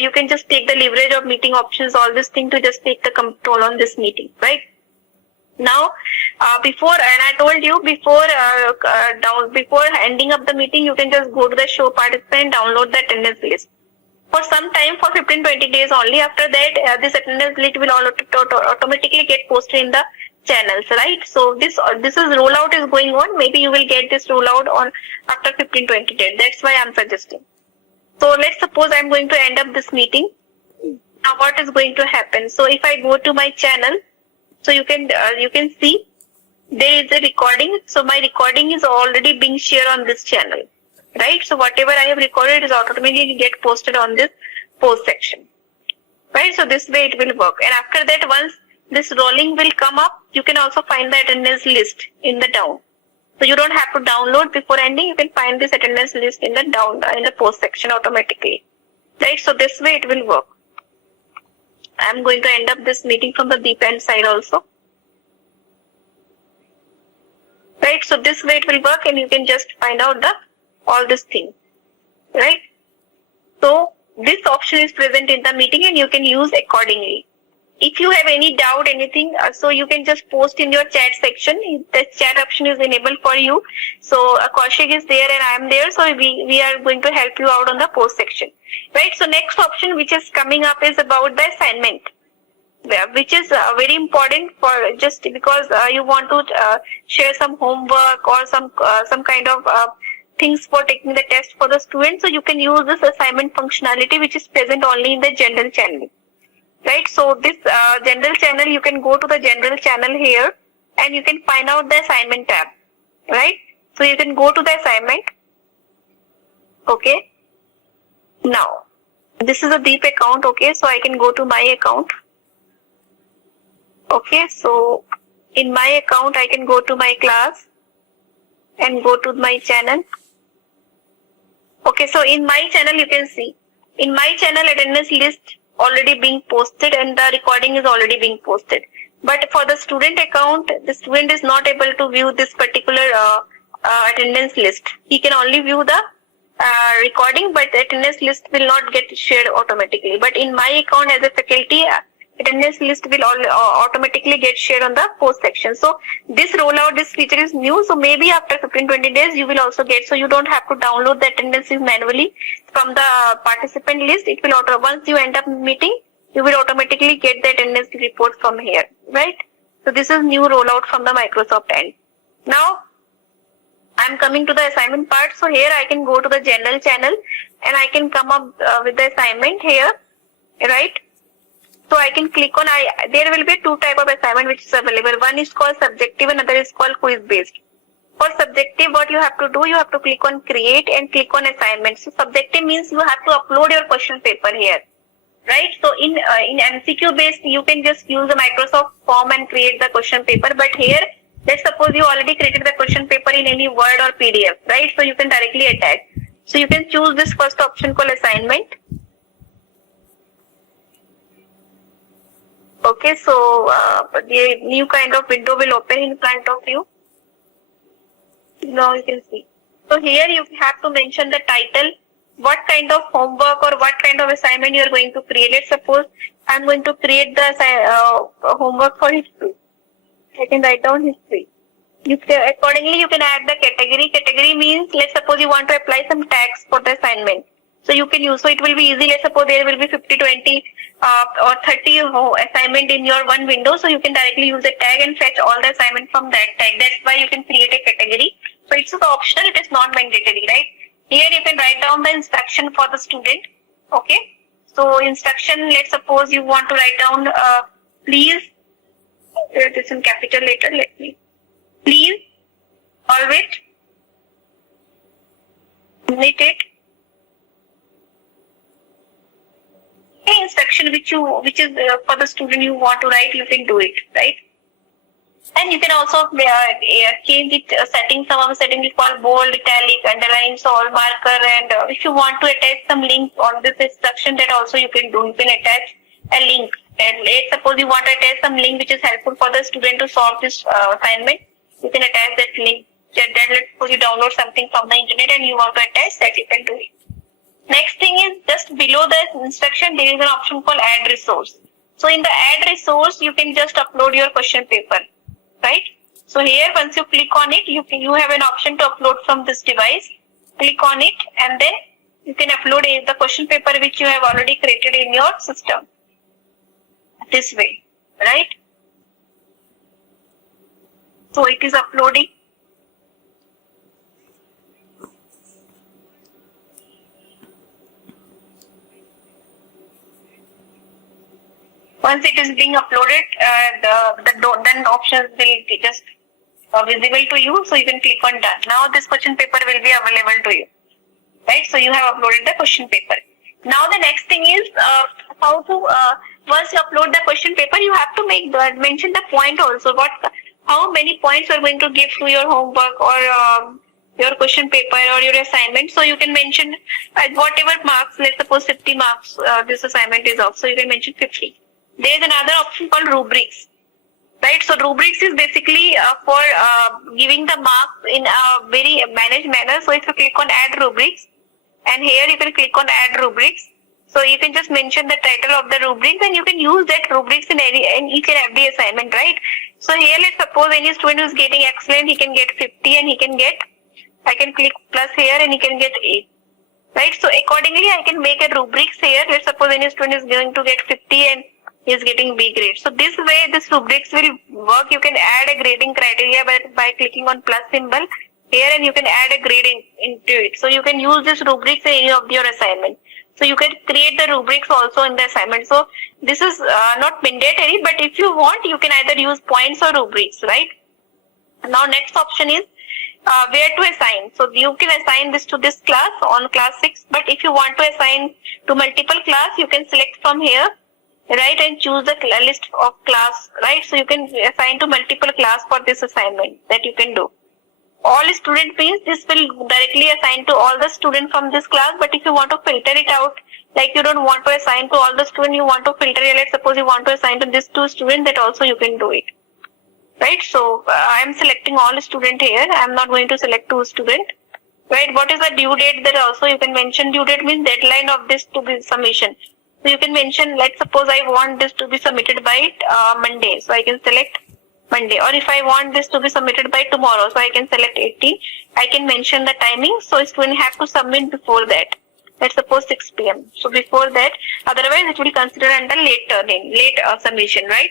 you can just take the leverage of meeting options, all this thing, to just take the control on this meeting, right? Now, before I told you before ending up the meeting, you can just go to the show participant, download the attendance list. For some time, for 15-20 days only. After that, this attendance list will automatically get posted in the channels, right? So this rollout is going on. Maybe you will get this rollout on after 15-20 days. That's why I'm suggesting. So let's suppose I'm going to end up this meeting. Now what is going to happen? So if I go to my channel, so you can see there is a recording. So my recording is already being shared on this channel, right? So whatever I have recorded is automatically get posted on this post section, right? So this way it will work. And after that, once this rolling will come up, you can also find the attendance list in the down. So you don't have to download before ending. You can find this attendance list in the down in the post section automatically, right? So this way it will work. I'm going to end up this meeting from the deep end side also, right? So this way it will work, and you can just find out all this thing, right? So this option is present in the meeting, and you can use accordingly. If you have any doubt, anything, so you can just post in your chat section. The chat option is enabled for you. So Kaushik is there and I am there. So we are going to help you out on the post section, right? So next option which is coming up is about the assignment, which is very important for just because you want to share some homework or some kind of things for taking the test for the students. So you can use this assignment functionality, which is present only in the general channel. Right, so this general channel, you can go to the general channel here and you can find out the assignment tab, right? So you can go to the assignment. Okay. Now, this is a Deep account. Okay, so I can go to my account. Okay, so in my account, I can go to my class and go to my channel. Okay, so in my channel, you can see in my channel attendance list already being posted and the recording is already being posted. But for the student account, the student is not able to view this particular attendance list. He can only view the recording, but the attendance list will not get shared automatically. But in my account as a faculty, attendance list will automatically get shared on the post section. So this rollout, this feature is new. So maybe after 15-20 days, you will also get. So you don't have to download the attendance list manually from the participant list. It will once you end up meeting, you will automatically get the attendance report from here, right? So this is new rollout from the Microsoft end. Now I'm coming to the assignment part. So here I can go to the general channel and I can come up with the assignment here, right? So I can click on, there will be two type of assignment which is available. One is called subjective and other is called quiz based. For subjective, what you have to do, you have to click on create and click on assignment. So subjective means you have to upload your question paper here, right? So in MCQ based, you can just use the Microsoft form and create the question paper. But here, let's suppose you already created the question paper in any Word or PDF, right? So you can directly attach. So you can choose this first option called assignment. Okay, so the new kind of window will open in front of you. Now you can see. So here you have to mention the title, what kind of homework or what kind of assignment you are going to create. Let's suppose I am going to create the homework for history. I can write down history. Accordingly, you can add the category. Category means, let's suppose you want to apply some tags for the assignment. So you can use, so it will be easy. Let's suppose there will be 50, 20 or 30 assignment in your one window. So you can directly use a tag and fetch all the assignment from that tag. That's why you can create a category. So it's optional, it is not mandatory, right? Here you can write down the instruction for the student. Okay. So instruction, let's suppose you want to write down, please, it is in capital letter, please, always, knit it. Any instruction which is for the student you want to write, you can do it, right? And you can also change it, some of the settings is called bold, italic, underline, solve, marker, and if you want to attach some link on this instruction, that also you can do. You can attach a link, and let's suppose you want to attach some link which is helpful for the student to solve this assignment. You can attach that link. Then let's suppose you download something from the internet and you want to attach that, you can do it. Next thing is, just below the instruction there is an option called add resource. So in the add resource you can just upload your question paper, right? So here once you click on it, you have an option to upload from this device. Click on it and then you can upload the question paper which you have already created in your system. This way, right? So it is uploading. Once it is being uploaded, then options will be just visible to you. So you can click on done. Now this question paper will be available to you, right? So you have uploaded the question paper. Now the next thing is how to once you upload the question paper, you have to mention the point also. How many points you are going to give to your homework or your question paper or your assignment. So you can mention whatever marks. Let's suppose 50 marks this assignment is of. So you can mention 50. There is another option called rubrics, right? So rubrics is basically for giving the marks in a very managed manner. So if you click on add rubrics, and here you can click on add rubrics. So you can just mention the title of the rubrics and you can use that rubrics in each and every assignment, right? So here let's suppose any student who is getting excellent, he can get 50 and I can click plus here and he can get 8. Right? So accordingly I can make a rubrics here. Let's suppose any student is going to get 50 and he is getting B grade. So this way this rubrics will work. You can add a grading criteria by clicking on plus symbol here and you can add a grading into it. So you can use this rubrics in any of your assignment. So you can create the rubrics also in the assignment. So this is not mandatory, but if you want, you can either use points or rubrics, right? Now next option is where to assign. So you can assign this to this class on class 6, but if you want to assign to multiple class, you can select from here, right, and choose the list of class, right? So you can assign to multiple class for this assignment that you can do. All student means this will directly assign to all the students from this class, but if you want to filter it out, like you don't want to assign to all the students, you want to filter it, let's suppose you want to assign to these 2 students, that also you can do it. Right, so I am selecting all student here. I am not going to select 2 student. Right, what is the due date? That also you can mention. Due date means deadline of this to be submission. So you can mention, let's suppose I want this to be submitted by Monday. So I can select Monday. Or if I want this to be submitted by tomorrow, so I can select 18. I can mention the timing. So student have to submit before that. Let's suppose 6 p.m. So before that, otherwise it will be considered under late submission, right?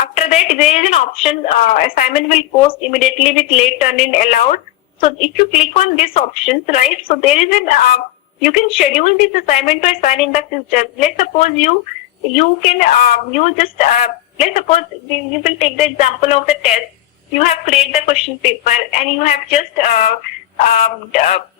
After that, there is an option, assignment will post immediately with late turn-in allowed. So if you click on this option, right, so there is an, you can schedule this assignment to assign in the future. Let's suppose you can, let's suppose you will take the example of the test. You have created the question paper and you have just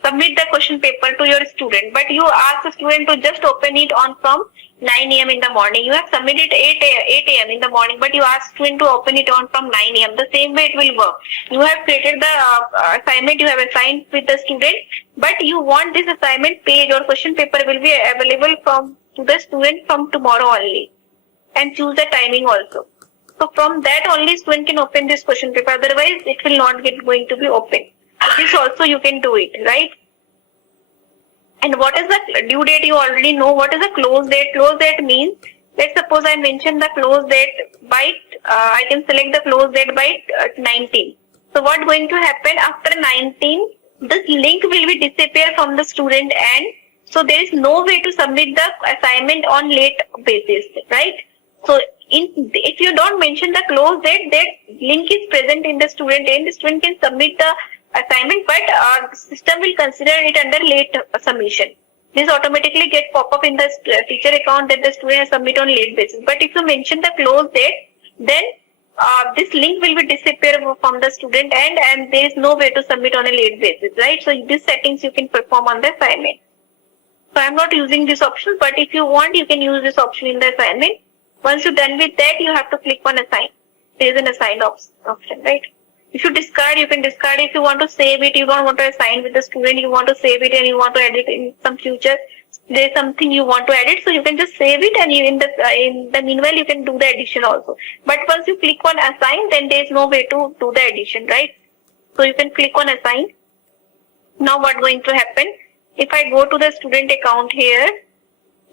submit the question paper to your student, but you ask the student to just open it on from 9 a.m. in the morning. You have submitted 8 a.m. in the morning, but you ask student to open it on from 9 a.m. The same way it will work. You have created the assignment, you have assigned with the student, but you want this assignment page or question paper will be available to the student from tomorrow only, and choose the timing also. So from that only student can open this question paper, otherwise it will not going to be open. This also you can do it, right? And what is the due date? You already know. What is the close date? Close date means, let's suppose I mentioned the close date by, I can select the close date by 19. So what going to happen after 19? This link will be disappear from the student end. So there is no way to submit the assignment on late basis, right? So if you don't mention the close date, that link is present in the student end. The student can submit the assignment, but system will consider it under late submission. This automatically get pop up in the teacher account that the student has submitted on late basis. But if you mention the close date, then this link will be disappear from the student end, and there is no way to submit on a late basis, right? So these settings you can perform on the assignment. So I am not using this option, but if you want, you can use this option in the assignment. Once you're done with that, you have to click on assign. There is an assign option, right? If you discard, you can discard. If you want to save it, you don't want to assign with the student, you want to save it and you want to edit in some future, there's something you want to edit, so you can just save it, and in the meanwhile you can do the addition also. But once you click on assign, then there is no way to do the addition, right? So you can click on assign. Now what going to happen? If I go to the student account here,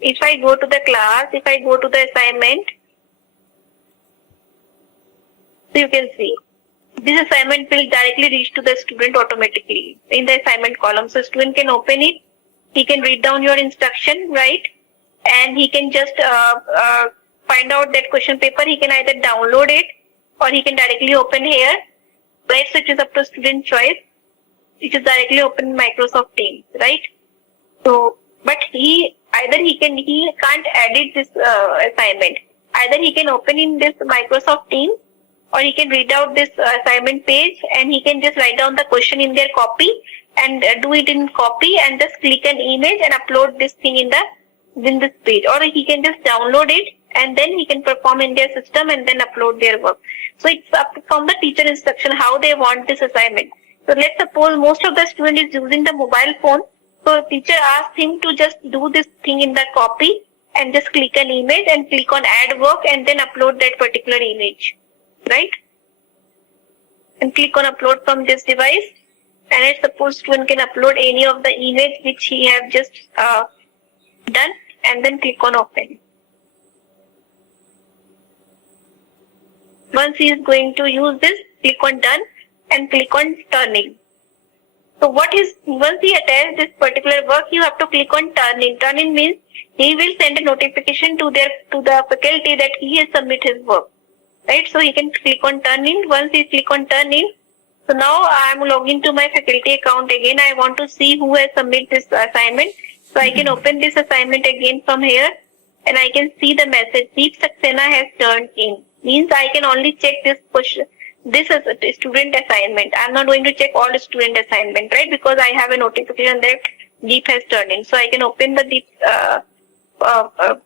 if I go to the class, if I go to the assignment, so you can see this assignment will directly reach to the student automatically in the assignment column. So student can open it, he can read down your instruction, right? And he can just find out that question paper. He can either download it or he can directly open here, right? So it is up to student choice. It is directly open in Microsoft Teams, right? So, but he can't edit this assignment. Either he can open in this Microsoft Teams, or he can read out this assignment page and he can just write down the question in their copy and do it in copy and just click an image and upload this thing in this page. Or he can just download it and then he can perform in their system and then upload their work. So it's up from the teacher instruction how they want this assignment. So let's suppose most of the student is using the mobile phone. So teacher asks him to just do this thing in the copy and just click an image and click on add work and then upload that particular image. Right? And click on upload from this device, and let's suppose student can upload any of the image which he have just done, and then click on open. Once he is going to use this, click on done and click on turning. So once he attaches this particular work, you have to click on turn in. Turn in means he will send a notification to the faculty that he has submitted his work. Right, so he can click on turn in. Once he click on turn in, so now I am logging to my faculty account again. I want to see who has submitted this assignment. So I can open this assignment again from here and I can see the message, Deep Saxena has turned in. Means I can only check this question. This is a student assignment. I am not going to check all the student assignment, right? Because I have a notification that Deep has turned in. So I can open the Deep,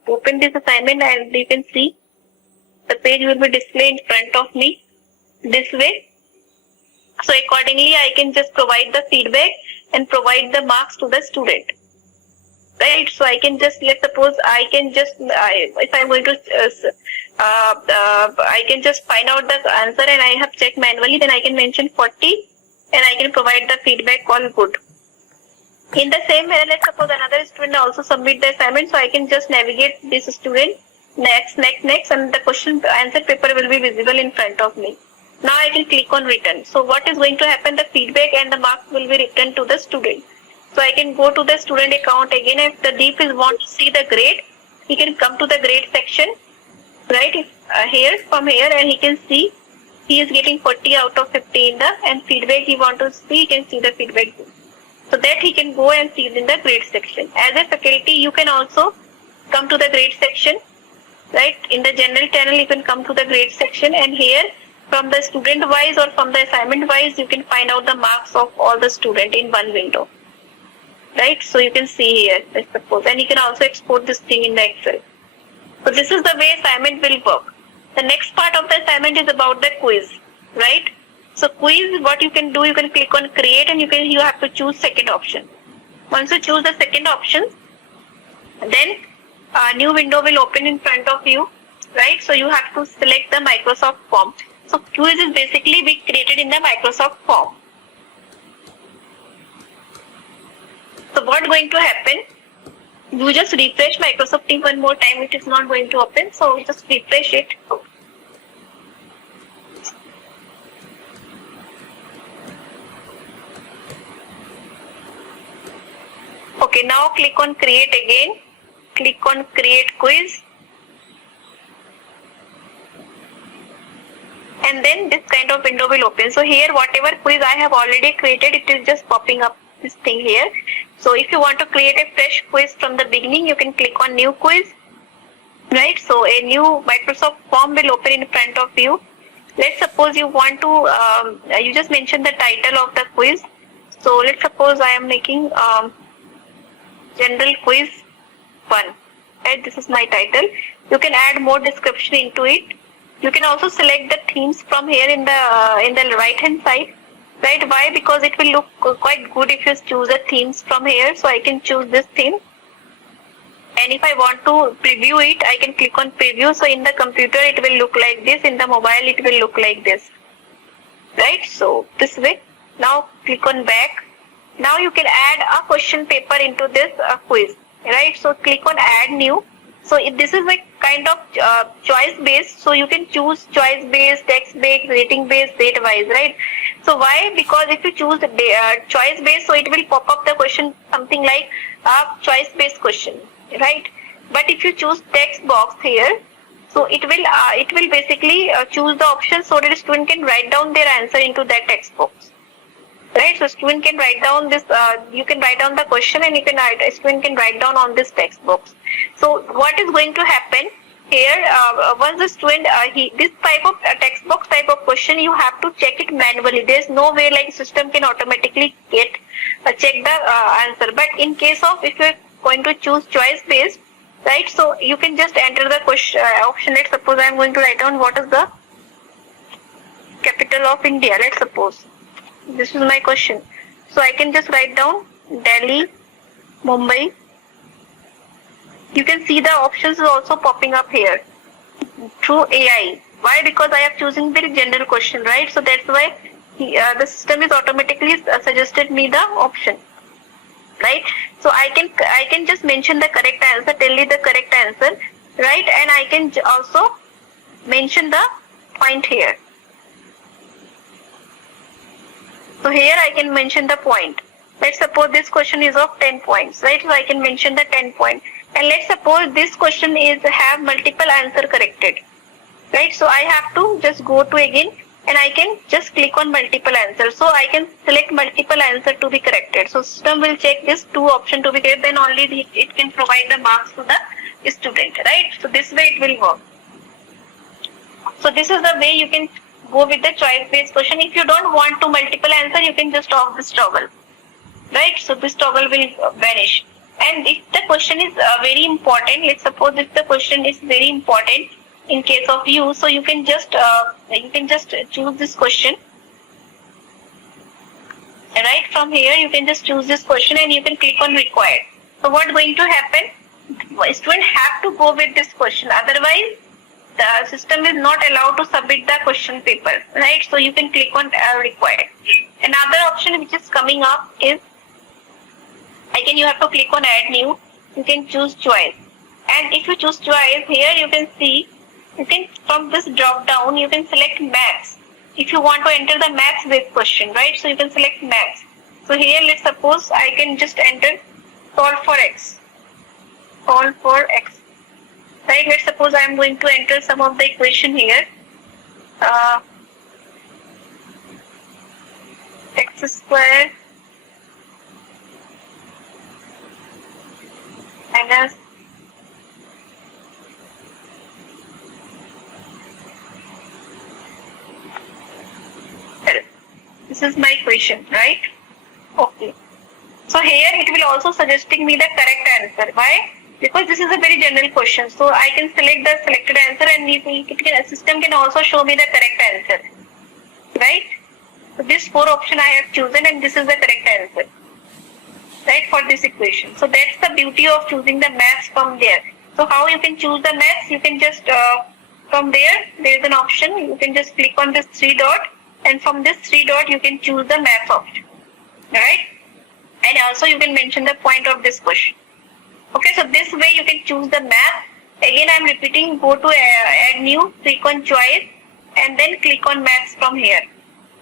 open this assignment and you can see the page will be displayed in front of me this way. So accordingly, I can just provide the feedback and provide the marks to the student. Right? So I can just, let's suppose I can just, if I'm going to, I can just find out the answer and I have checked manually, then I can mention 40 and I can provide the feedback on good. In the same way, let's suppose another student also submit the assignment, so I can just navigate this student. Next, and the question answer paper will be visible in front of me. Now I can click on return. So what is going to happen? The feedback and the marks will be returned to the student. So I can go to the student account again. If the Deep is want to see the grade, he can come to the grade section right? Here, from here, and he can see he is getting 40 out of 50 in the, and feedback he want to see, he can see the feedback. So that he can go and see it in the grade section. As a faculty, you can also come to the grade section, right? In the general channel, you can come to the grade section, and here from the student wise or from the assignment wise, you can find out the marks of all the student in one window, right? So you can see here, let's suppose, and you can also export this thing in the Excel. So this is the way assignment will work. The next part of the assignment is about the quiz, right? So quiz, what you can do, you can click on create, and you have to choose second option. Once you choose the second option, then a new window will open in front of you, right? So you have to select the Microsoft form. So quiz is basically be created in the Microsoft form. So what's going to happen? You just refresh Microsoft Teams one more time. It is not going to open, so just refresh it. Okay, now click on create again. Click on create quiz. And then this kind of window will open. So here whatever quiz I have already created, it is just popping up this thing here. So if you want to create a fresh quiz from the beginning, you can click on new quiz, right? So a new Microsoft form will open in front of you. Let's suppose you want to, you just mention the title of the quiz. So let's suppose I am making general quiz 1, right? This is my title. You can add more description into it. You can also select the themes from here in the right hand side, right? Why? Because it will look quite good if you choose the themes from here. So I can choose this theme, and if I want to preview it, I can click on preview. So in the computer it will look like this, in the mobile it will look like this, right? So this way. Now click on back. Now you can add a question paper into this quiz, right? So click on add new. So if this is like kind of choice based, so you can choose choice based, text based, rating based, date wise, right? So why? Because if you choose the choice based, so it will pop up the question something like a choice based question, right? But if you choose text box here, so it will basically choose the option so that the student can write down their answer into that text box, right? So student can write down this, you can write down the question, and student can write down on this text box. So what is going to happen here, once the student, this type of text box type of question, you have to check it manually. There's no way like system can automatically check the answer. But in case of if you're going to choose choice based, right? So you can just enter the question option. Let's suppose I'm going to write down what is the capital of India. Let's suppose this is my question. So I can just write down Delhi, Mumbai. You can see the options is also popping up here through AI. Why? Because I have chosen the general question, right? So that's why the system is automatically suggested me the option, right? So I can just mention the correct answer, tell you the correct answer, right? And I can also mention the point here. So here I can mention the point. Let's suppose this question is of 10 points, right? So I can mention the 10 points. And let's suppose this question is have multiple answer corrected, right? So I have to just go to again, and I can just click on multiple answer. So I can select multiple answer to be corrected. So system will check this 2 option to be correct, then only it can provide the marks to the student, right? So this way it will work. So this is the way you can go with the choice based question. If you don't want to multiple answer, you can just off this toggle, right? So this toggle will vanish. And if the question is very important, let's suppose if the question is very important in case of you, so you can just choose this question, right? From here you can just choose this question, and you can click on required. So what's going to happen? Student have to go with this question, otherwise the system is not allowed to submit the question paper, right? So you can click on required. Another option which is coming up is, again you have to click on add new. You can choose choice, and if you choose choice, here you can see, you can from this drop down you can select maths. If you want to enter the maths based question, right? So you can select maths. So here let's suppose I can just enter solve for x. Solve for x. Right, let's suppose I am going to enter some of the equation here. X square minus this is my equation, right? Okay. So here it will also suggesting me the correct answer. Why? Because this is a very general question. So I can select the selected answer and the system can also show me the correct answer. Right? So this 4 option I have chosen and this is the correct answer. Right, for this equation. So that's the beauty of choosing the maths from there. So how you can choose the maths? You can just from there is an option. You can just click on this 3 dot and from this 3 dot you can choose the math option. Right? And also you can mention the point of this question. Okay, so this way you can choose the math. Again I am repeating, go to add new, click on choice and then click on maths from here.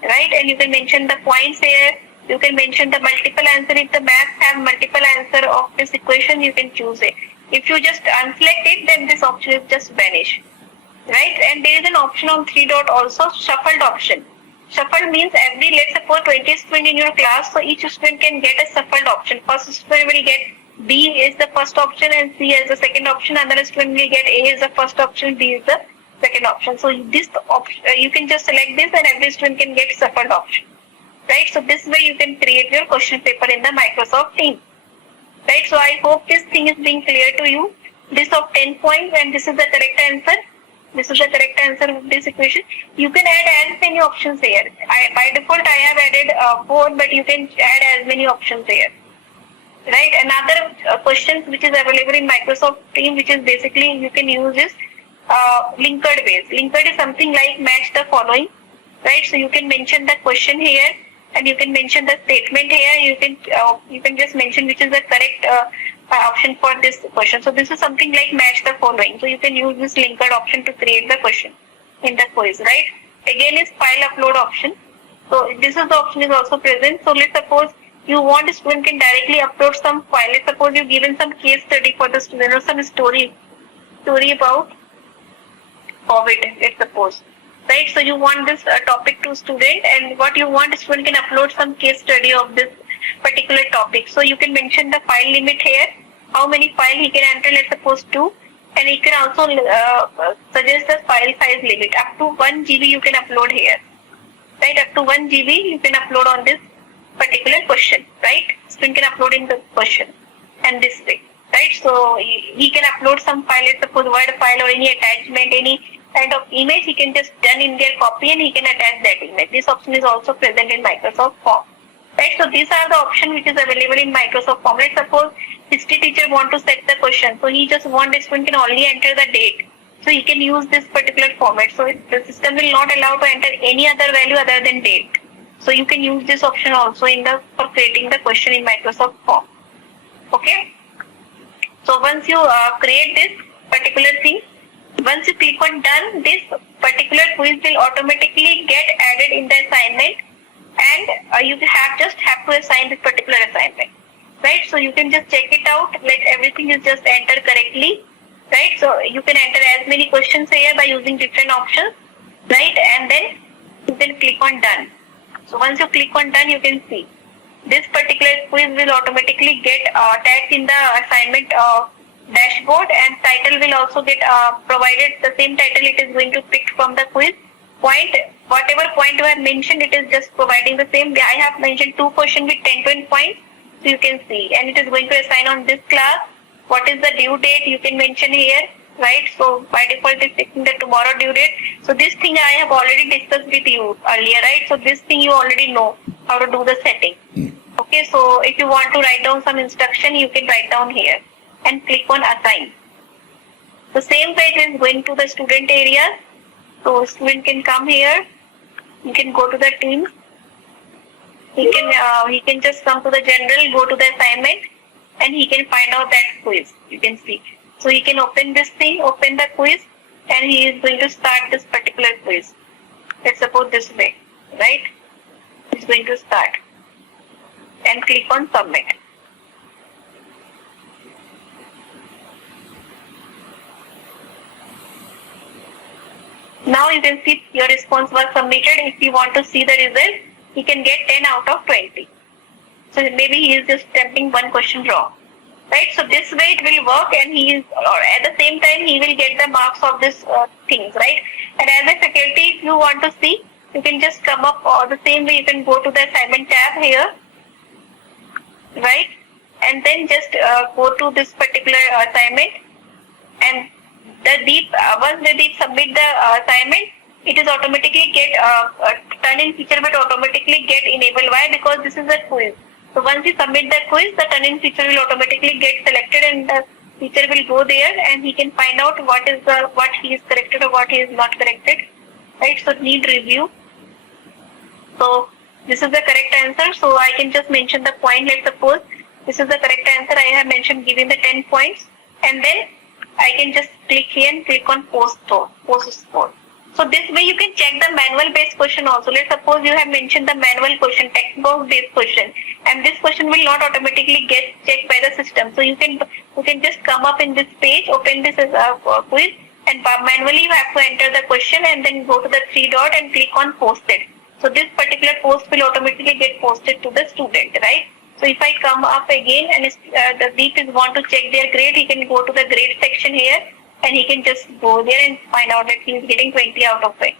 Right, and you can mention the points here. You can mention the multiple answer. If the maths have multiple answer of this equation, you can choose it. If you just unselect it, then this option is just vanish. Right, and there is an option on 3 dot also, shuffled option. Shuffled means let's suppose 20 students in your class, so each student can get a shuffled option. First student will get B is the first option and C is the second option. Another student will get A is the first option, B is the second option. So this option, you can just select this and every student can get shuffled option. Right, so this way you can create your question paper in the Microsoft Teams. Right, so I hope this thing is being clear to you. This of 10 points and this is the correct answer. This is the correct answer of this equation. You can add as many options here. By default I have added 4, but you can add as many options here. Right, another questions which is available in Microsoft Teams, which is basically you can use this linked base. Linked is something like match the following. Right, so you can mention the question here and you can mention the statement here. You can just mention which is the correct option for this question. So this is something like match the following. So you can use this linked option to create the question in the quiz. Right, again is file upload option. So this is the option is also present. So let's suppose you want a student can directly upload some file. Let's suppose you've given some case study for the student or some story about COVID, let's suppose. Right, so you want this topic to student and what you want, student can upload some case study of this particular topic. So you can mention the file limit here, how many file he can enter, let's suppose 2, and he can also suggest the file size limit. Up to 1 GB you can upload here. Right, up to 1 GB you can upload on this particular question. Right, student can upload in the question and this way. Right, so he can upload some file, let's suppose Word file or any attachment, any kind of image, he can just done in their copy and he can attach that image. This option is also present in Microsoft Form. Right, so these are the options which is available in Microsoft Form. Let's suppose history teacher want to set the question, so he just want the student can only enter the date. So he can use this particular format. So the system will not allow to enter any other value other than date. So you can use this option also for creating the question in Microsoft Form. Okay. So once you create this particular thing, once you click on done, this particular quiz will automatically get added in the assignment and you have to assign this particular assignment. Right, so you can just check it out, let everything is just entered correctly. Right, so you can enter as many questions here by using different options. Right, and then you can click on done. So once you click on done, you can see this particular quiz will automatically get tagged in the assignment dashboard and title will also get provided the same title it is going to pick from the quiz. Point, whatever point you have mentioned, it is just providing the same. I have mentioned 2 questions with 10 points, so you can see, and it is going to assign on this class. What is the due date? You can mention here, right? So by default it's taking the tomorrow due date. So this thing I have already discussed with you earlier, right? So this thing you already know how to do the setting. Okay, so if you want to write down some instruction, you can write down here and click on assign. The same way it is going to the student area. So student can come here. You can go to the teams. He can just come to the general, go to the assignment, and he can find out that quiz. You can see. So he can open this thing, open the quiz, and he is going to start this particular quiz. Let's suppose this way, right? He's going to start and click on submit. Now you can see your response was submitted. If you want to see the result, he can get 10 out of 20. So maybe he is just attempting one question wrong. Right? So this way it will work, and he is, or at the same time he will get the marks of this things, right? And as a faculty, if you want to see, you can just come up the same way. You can go to the assignment tab here, right? And then just go to this particular assignment, and once the Deep submit the assignment, it is automatically get turn-in feature will automatically get enabled. Why? Because this is a quiz. So once you submit the quiz, the turn-in feature will automatically get selected, and the feature will go there, and he can find out what he is corrected or what he is not corrected. Right? So need review. So this is the correct answer. So I can just mention the point. Let's suppose this is the correct answer. I have mentioned giving the 10 points, and then I can just click here and click on post score. So this way you can check the manual based question also. Let's suppose you have mentioned the manual question, textbook based question, and this question will not automatically get checked by the system. So you can just come up in this page, open this as a quiz, and manually you have to enter the question and then go to the 3 dot and click on posted. So this particular post will automatically get posted to the student, right? So if I come up again and the Deep is want to check their grade, he can go to the grade section here, and he can just go there and find out that he is getting 20 out of 20.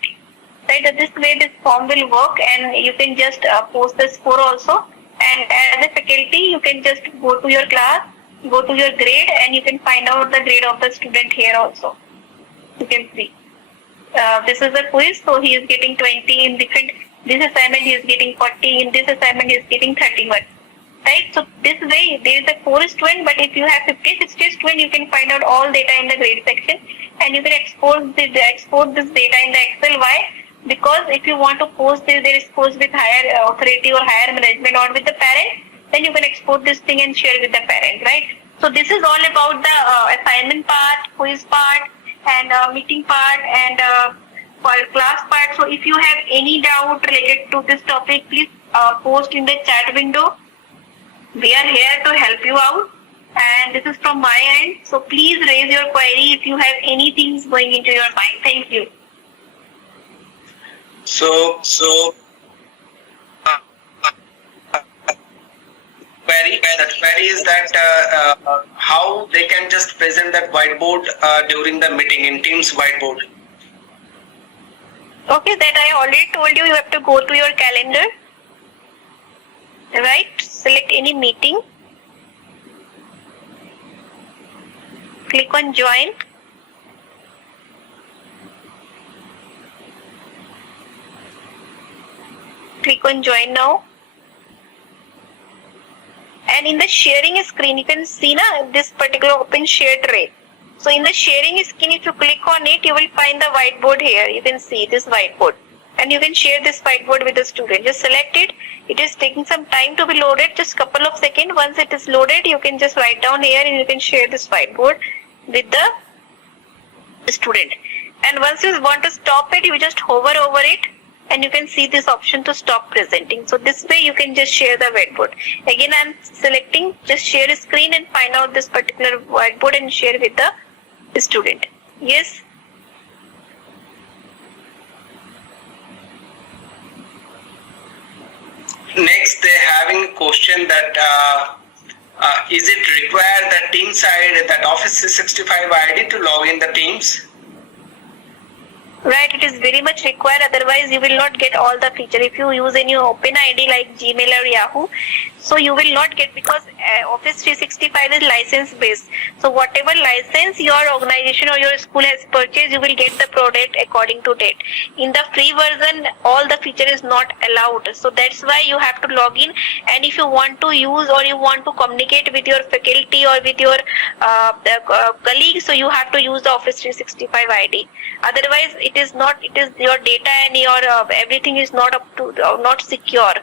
Right? So this way this form will work, and you can just post the score also. And as a faculty, you can just go to your class, go to your grade, and you can find out the grade of the student here also. You can see. This is a quiz, so he is getting 20 in different. This assignment he is getting 40. In this assignment he is getting 31. Right? So this way there is a 4 student, but if you have 50-60 students, you can find out all data in the grade section, and you can export this data in the Excel. Why? Because if you want to post this post with higher authority or higher management or with the parent, then you can export this thing and share with the parent, right? So this is all about the assignment part, quiz part, and meeting part, and class part. So if you have any doubt related to this topic, please post in the chat window. We are here to help you out, and this is from my end. So please raise your query if you have anything going into your mind. Thank you. So query is that how they can just present that whiteboard during the meeting in Teams whiteboard. Okay, that I already told you. You have to go to your calendar, right? Select any meeting. Click on join. Click on join now. And in the sharing screen, you can see this particular open share tray. So in the sharing screen, if you click on it, you will find the whiteboard here. You can see this whiteboard, and you can share this whiteboard with the student. Just select it. It is taking some time to be loaded, just couple of seconds. Once it is loaded, you can just write down here, and you can share this whiteboard with the student. And once you want to stop it, you just hover over it, and you can see this option to stop presenting. So this way you can just share the whiteboard. Again, I am selecting just share screen and find out this particular whiteboard and share with the student. Yes. Next, they having a question that is it required that team side that Office 365 ID to log in the Teams? Right, it is very much required, otherwise you will not get all the feature. If you use any open ID like Gmail or Yahoo, so you will not get, because Office 365 is license based. So whatever license your organization or your school has purchased, you will get the product according to that. In the free version, all the feature is not allowed. So that's why you have to log in, and if you want to use or you want to communicate with your faculty or with your colleagues, so you have to use the Office 365 ID. Otherwise, it is your data and your everything is not up to not secure,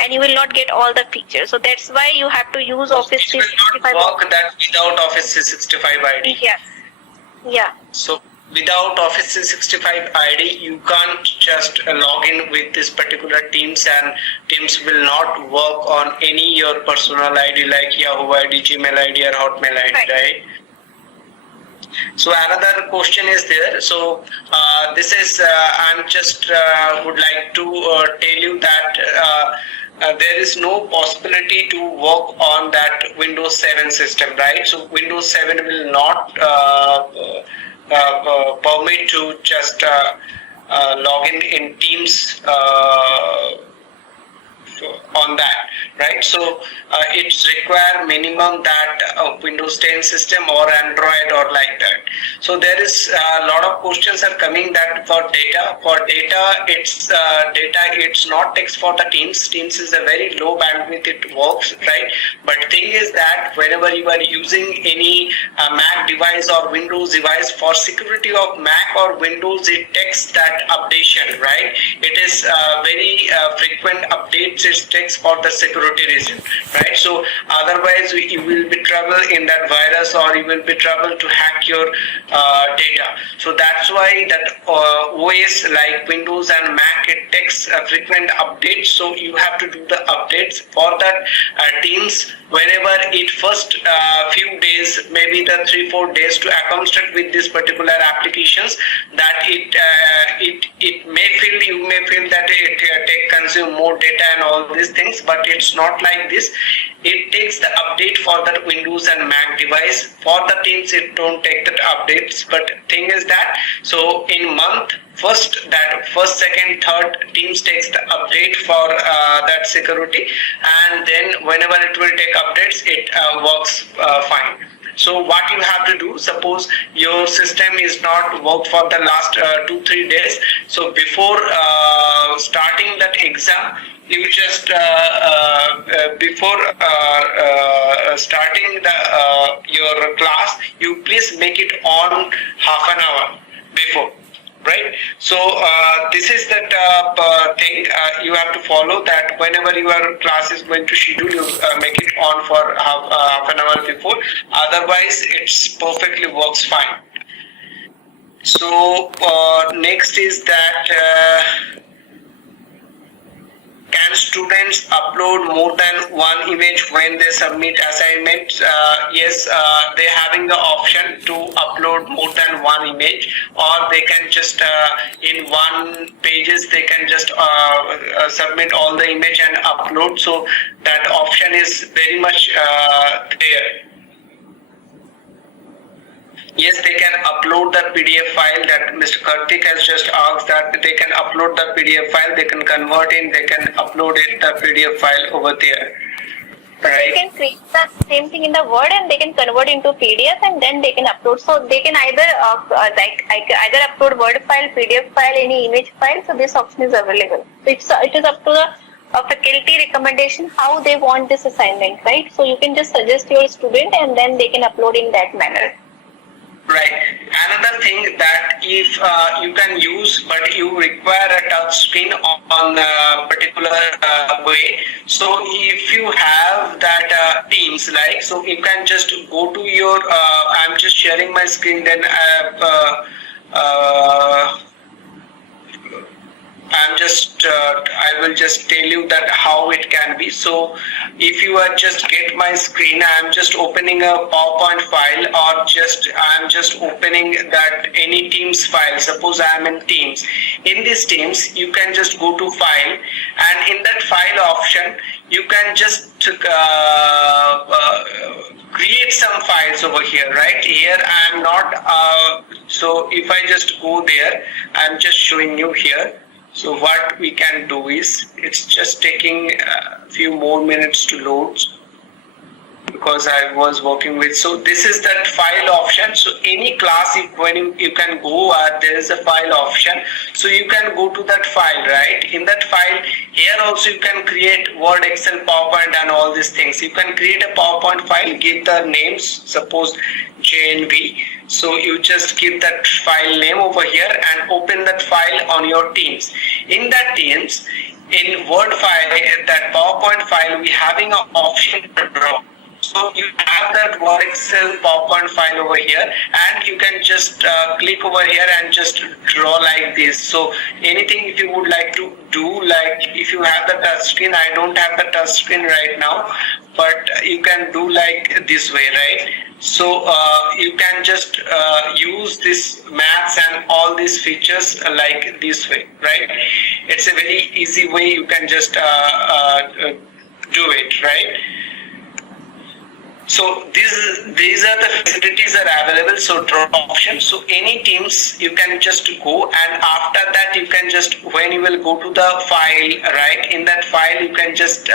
and you will not get all the features. So that's why you have to use Office 365. Will not work that without Office 365 ID. Yes. Yeah. So without Office 365 ID, you can't just log in with this particular Teams, and Teams will not work on any your personal ID like Yahoo ID, Gmail ID, or Hotmail ID, right? So another question is there. So this is I'm just would like to tell you that there is no possibility to work on that Windows 7 system, right? So Windows 7 will not permit to just log in Teams on that, right? So it's require minimum that Windows 10 system or Android or like that. So there is a lot of questions are coming that for data it's not text for the Teams is a very low bandwidth, it works, right? But thing is that whenever you are using any Mac device or Windows device, for security of Mac or Windows, it takes that updation, right? It is very frequent updates it takes for the security reason, right? So otherwise you will be trouble in that virus, or you will be trouble to hack your data. So that's why that OS like Windows and Mac, it takes frequent updates. So you have to do the updates for that Teams whenever it first few days, maybe the 3-4 days to acclimate with this particular applications, that it may feel, you may feel that it consume more data and all these things, but it's not like this. It takes the update for that Windows and Mac device. For the Teams, it don't take that updates. But thing is that, so in month first, second, third, Teams takes the update for that security, and then whenever it will take updates, it works fine. So what you have to do, suppose your system is not worked for the last 2-3 days. So before starting that exam, you just before starting the your class, you please make it on half an hour before, right? So this is that thing you have to follow, that whenever your class is going to schedule, you make it on for half an hour before. Otherwise, it's perfectly works fine. So next is that can students upload more than one image when they submit assignments? Yes, they having the option to upload more than one image, or they can just in one pages they can just submit all the image and upload. So that option is very much there. Yes, they can upload the PDF file that Mr. Karthik has just asked, that they can upload the PDF file, they can convert in, they can upload it, the PDF file over there. Right. They can create the same thing in the Word and they can convert into PDF, and then they can upload. So they can either either upload Word file, PDF file, any image file. So this option is available. So it is up to the faculty recommendation how they want this assignment, right? So you can just suggest your student and then they can upload in that manner. Right. Another thing that if you can use, but you require a touch screen on a particular way. So if you have that Teams, like, so you can just go to your, I'm just sharing my screen, then I will just tell you that how it can be. So if you are just get my screen, I am just opening a PowerPoint file, or I am just opening that any Teams file. Suppose I am in Teams. In this Teams, you can just go to file, and in that file option, you can just create some files over here, right? Here I am not, so if I just go there, I am just showing you here. So what we can do is, it's just taking a few more minutes to load because I was working with. So this is that file option. So any class, when you can go, there is a file option. So you can go to that file, right? In that file, here also you can create Word, Excel, PowerPoint and all these things. You can create a PowerPoint file, give the names, suppose JNV. So you just give that file name over here and open that file on your Teams. In that Teams, in Word file, that PowerPoint file, we having an option to draw. So you have that Word, Excel, PowerPoint file over here, and you can just click over here and just draw like this. So anything if you would like to do, like if you have the touch screen, I don't have the touch screen right now, but you can do like this way, right? So you can just use this maths and all these features like this way, right? It's a very easy way you can just do it, right? So these are the facilities are available. So drop option. So any teams you can just go, and after that you can just, when you will go to the file, right, in that file you can just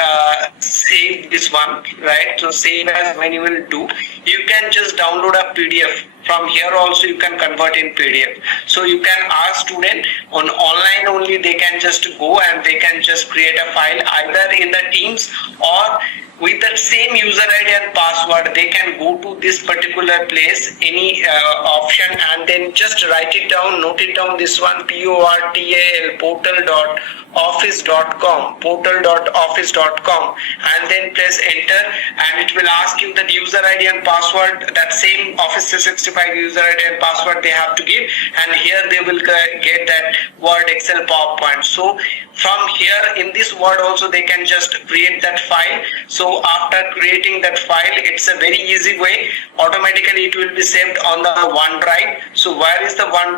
save this one, right? So save as, when you will do, you can just download a PDF. From here also you can convert in PDF. So you can ask student on online only, they can just go and they can just create a file either in the Teams, or with that same user ID and password, they can go to this particular place, any option, and then just write it down, note it down, this one, PORTAL, portal.office.com, and then press enter, and it will ask you that user ID and password, that same Office 365 user ID and password they have to give, and here they will get that Word, Excel, PowerPoint. So from here in this Word also they can just create that file. So after creating that file, it's a very easy way, automatically it will be saved on the OneDrive. So where is the OneDrive?